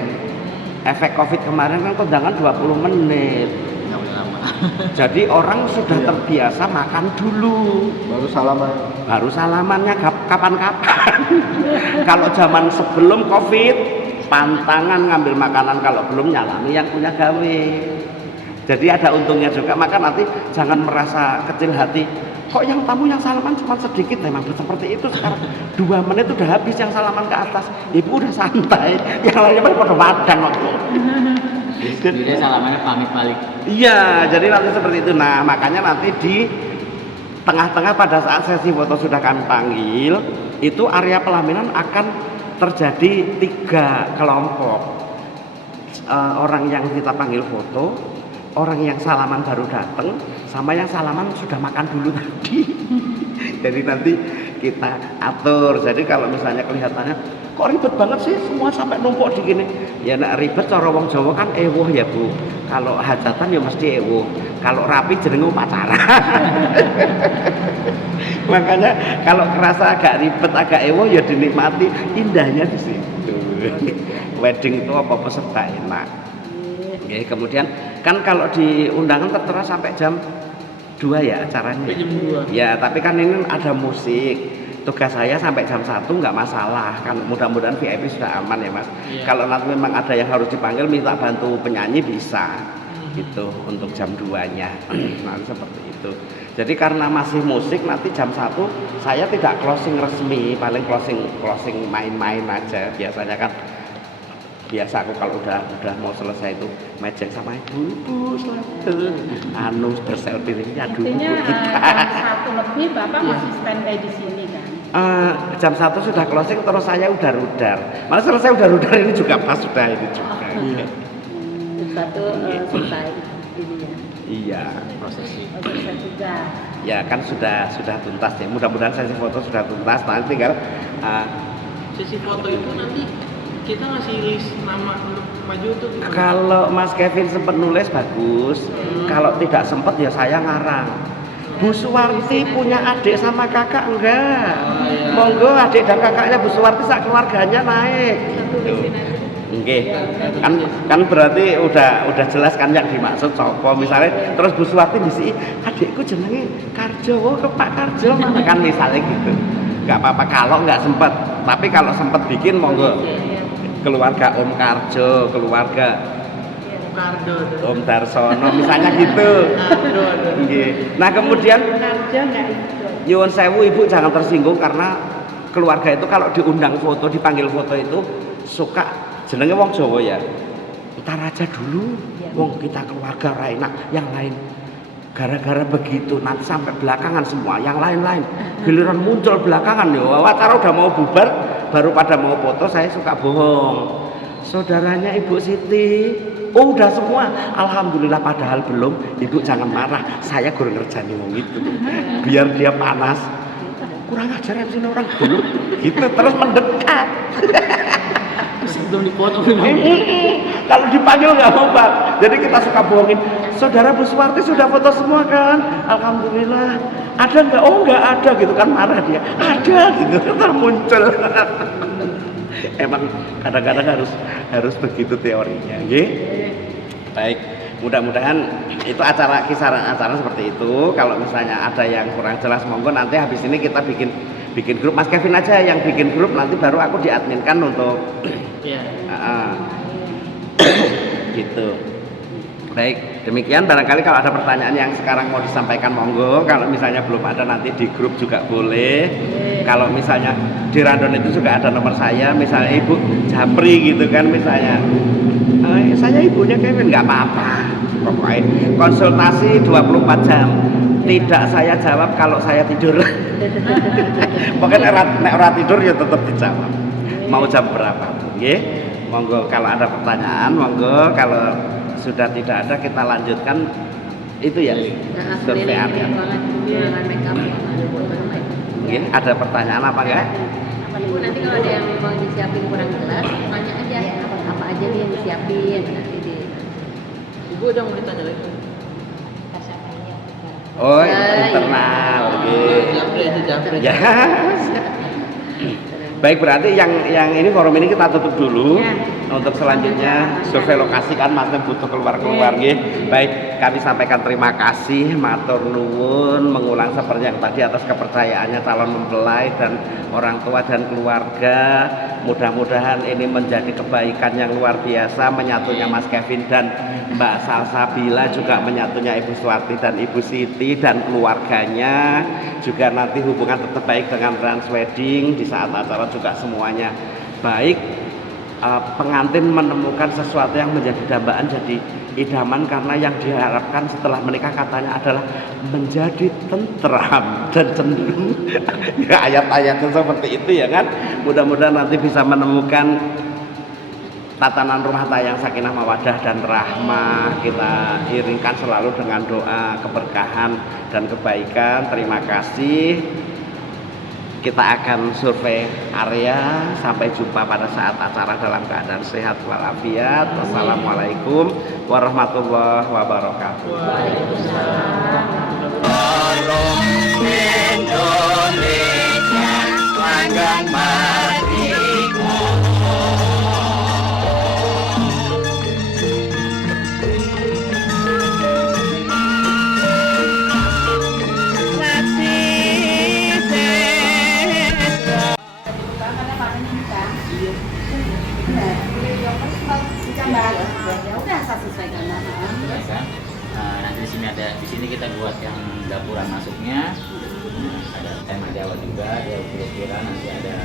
Efek Covid kemarin kan kondangan 20 menit. Jadi orang sudah terbiasa makan dulu, baru salamannya kapan-kapan. Kalau zaman sebelum Covid, pantangan ngambil makanan, kalau belum nyalami yang punya gawe. Jadi ada untungnya juga, maka nanti jangan merasa kecil hati. Kok yang tamu yang salaman cuma sedikit, memang seperti itu. Sekarang 2 menit udah habis yang salaman ke atas, ibu udah santai, yang lainnya pada padang waktu. Jadi salamannya pamit balik. Iya, jadi nanti seperti itu. Nah, makanya nanti di tengah-tengah pada saat sesi foto sudah kami panggil, itu area pelaminan akan terjadi 3 kelompok. Orang yang kita panggil foto, orang yang salaman baru datang, sama yang salaman sudah makan dulu tadi. Jadi nanti kita atur. Jadi kalau misalnya kelihatannya kok ribet banget sih, semua sampai numpuk di gini. Ya nak ribet, cara wong Jawa kan ewoh ya Bu. Kalau hajatan ya mesti ewoh. Kalau rapi jenenge upacara. Makanya kalau kerasa agak ribet, agak ewoh ya dinikmati, indahnya di situ. Wedding itu apa peserta enak. Ya, kemudian kan kalau di undangan tertera sampai jam 2 ya acaranya. Jam 2. Ya, tapi kan ini ada musik. Tugas saya sampai jam 1 nggak masalah, kan mudah-mudahan VIP sudah aman ya Mas. Iya. Kalau nanti memang ada yang harus dipanggil minta bantu penyanyi bisa gitu untuk jam 2-nya. Nanti seperti itu. Jadi karena masih musik, nanti jam 1 saya tidak closing resmi, paling closing main-main aja. Biasanya kan biasa aku kalau udah mau selesai itu mejeng sama ibu selalu anu berselfie ini aduh Artinya kita. 1 lebih Bapak masih standby di sini kan? Jam 1 sudah closing terus saya udah rudar. Malah selesai udah rudar ini juga pas sudah ini juga. Satu selesai ininya. Iya. prosesi. Oh, bisa juga. Ya kan sudah tuntas ya. Mudah-mudahan sesi foto sudah tuntas. Nanti tinggal Sesi foto itu nanti kita ngasih list nama untuk maju tuh. kalau Mas Kevin sempat nulis bagus. Kalau tidak sempat ya saya ngarang. Bu Suwarti punya adik sama kakak enggak? Monggo adik dan kakaknya Bu Suwarti sak keluarganya naik. Nggih. Kan berarti udah jelas kan yang dimaksud sapa. Misalnya terus Bu Suwarti ngisi adikku jenenge Karjo, ke Pak Karjo mana kan misalnya gitu. Enggak apa-apa kalau enggak sempat. Tapi kalau sempat bikin monggo. Keluarga Om Karjo, keluarga Kardo. Om Darsono misalnya gitu. Nggih. Nah, kemudian Karjo enggak itu. nyuwun sewu Ibu jangan tersinggung karena keluarga itu kalau diundang foto, dipanggil foto itu suka jenenge wong Jawa ya. Entar aja dulu. Wong kita keluarga ra enak, yang lain gara-gara begitu nanti sampai belakangan semua yang lain-lain giliran muncul belakangan ya acara udah mau bubar baru pada mau foto saya suka bohong saudaranya Ibu Siti oh udah semua alhamdulillah padahal belum Ibu jangan marah saya kurang ngerjani wong itu biar dia panas kurang ajar sini orang belum gitu terus mendekat Belum dipotong. kalau dipanggil nggak mau Pak jadi kita suka bohongin saudara Bu Suwarti sudah foto semua kan alhamdulillah ada nggak oh nggak ada gitu kan marah dia ada gitu terus muncul emang kadang-kadang harus begitu teorinya nggih baik mudah-mudahan itu acara kisaran acara seperti itu kalau misalnya ada yang kurang jelas monggo nanti habis ini kita bikin grup Mas Kevin aja yang bikin grup nanti baru aku diadminkan untuk Iya. gitu. Baik, demikian barangkali kalau ada pertanyaan yang sekarang mau disampaikan monggo, kalau misalnya belum ada nanti di grup juga boleh. Kalau misalnya di Randon itu juga ada nomor saya, misalnya Ibu Japri gitu kan misalnya. Saya ibunya Kevin nggak apa-apa. Pokoknya konsultasi 24 jam. Tidak saya jawab kalau saya tidur. Pokoknya nek ora tidur ya tetap dijawab. Mau jam berapa? Nggih. Monggo kalau ada pertanyaan, monggo kalau sudah tidak ada kita lanjutkan itu ya survei area. Nggih, ada pertanyaan apa enggak? Ibu nanti kalau ada yang mau disiapin kurang jelas, tanya aja apa aja nih yang disiapin nanti di. Ibu udah mau ditanya lagi. Oh, internal, nggih. Japri. Ya. Baik berarti yang ini forum ini kita tutup dulu. Untuk selanjutnya survei lokasi kan Mas butuh keluar nggih. Baik, kami sampaikan terima kasih matur nuwun mengulang seperti yang tadi atas kepercayaannya calon mempelai dan orang tua dan keluarga. Mudah-mudahan ini menjadi kebaikan yang luar biasa menyatunya Mas Kevin dan Mbak Salsabila juga menyatunya Ibu Suwarti dan Ibu Siti dan keluarganya juga nanti hubungan tetap baik dengan Trans Wedding di saat acara juga semuanya baik pengantin menemukan sesuatu yang menjadi dambaan jadi idaman karena yang diharapkan setelah menikah katanya adalah menjadi tentram dan cenderung ya ayat-ayatnya seperti itu ya kan mudah-mudahan nanti bisa menemukan tatanan rumah tangga yang sakinah mawadah dan rahmah kita iringkan selalu dengan doa keberkahan dan kebaikan terima kasih kita akan survei area sampai jumpa pada saat acara dalam keadaan sehat walafiat wassalamualaikum warahmatullahi wabarakatuh Ya udah saya sesuaikan nama. Nanti di sini kita buat yang dapuran masuknya. Ada tema Jawa juga, ada ukir-ukiran, nanti ada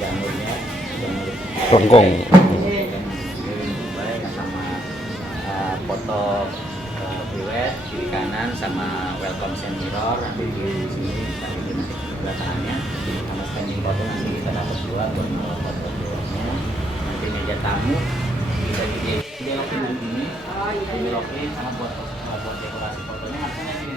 jamurnya, jamur Kelengkong. foto prewed kiri kanan sama welcome stand mirror nanti di sini bisa di nanti sebelah kanannya sama standing foto nanti kita dapat dua buat foto prewednya. Nanti meja tamu bisa dibelokin begini, dibelokin sama buat dekorasi fotonya maksudnya gini.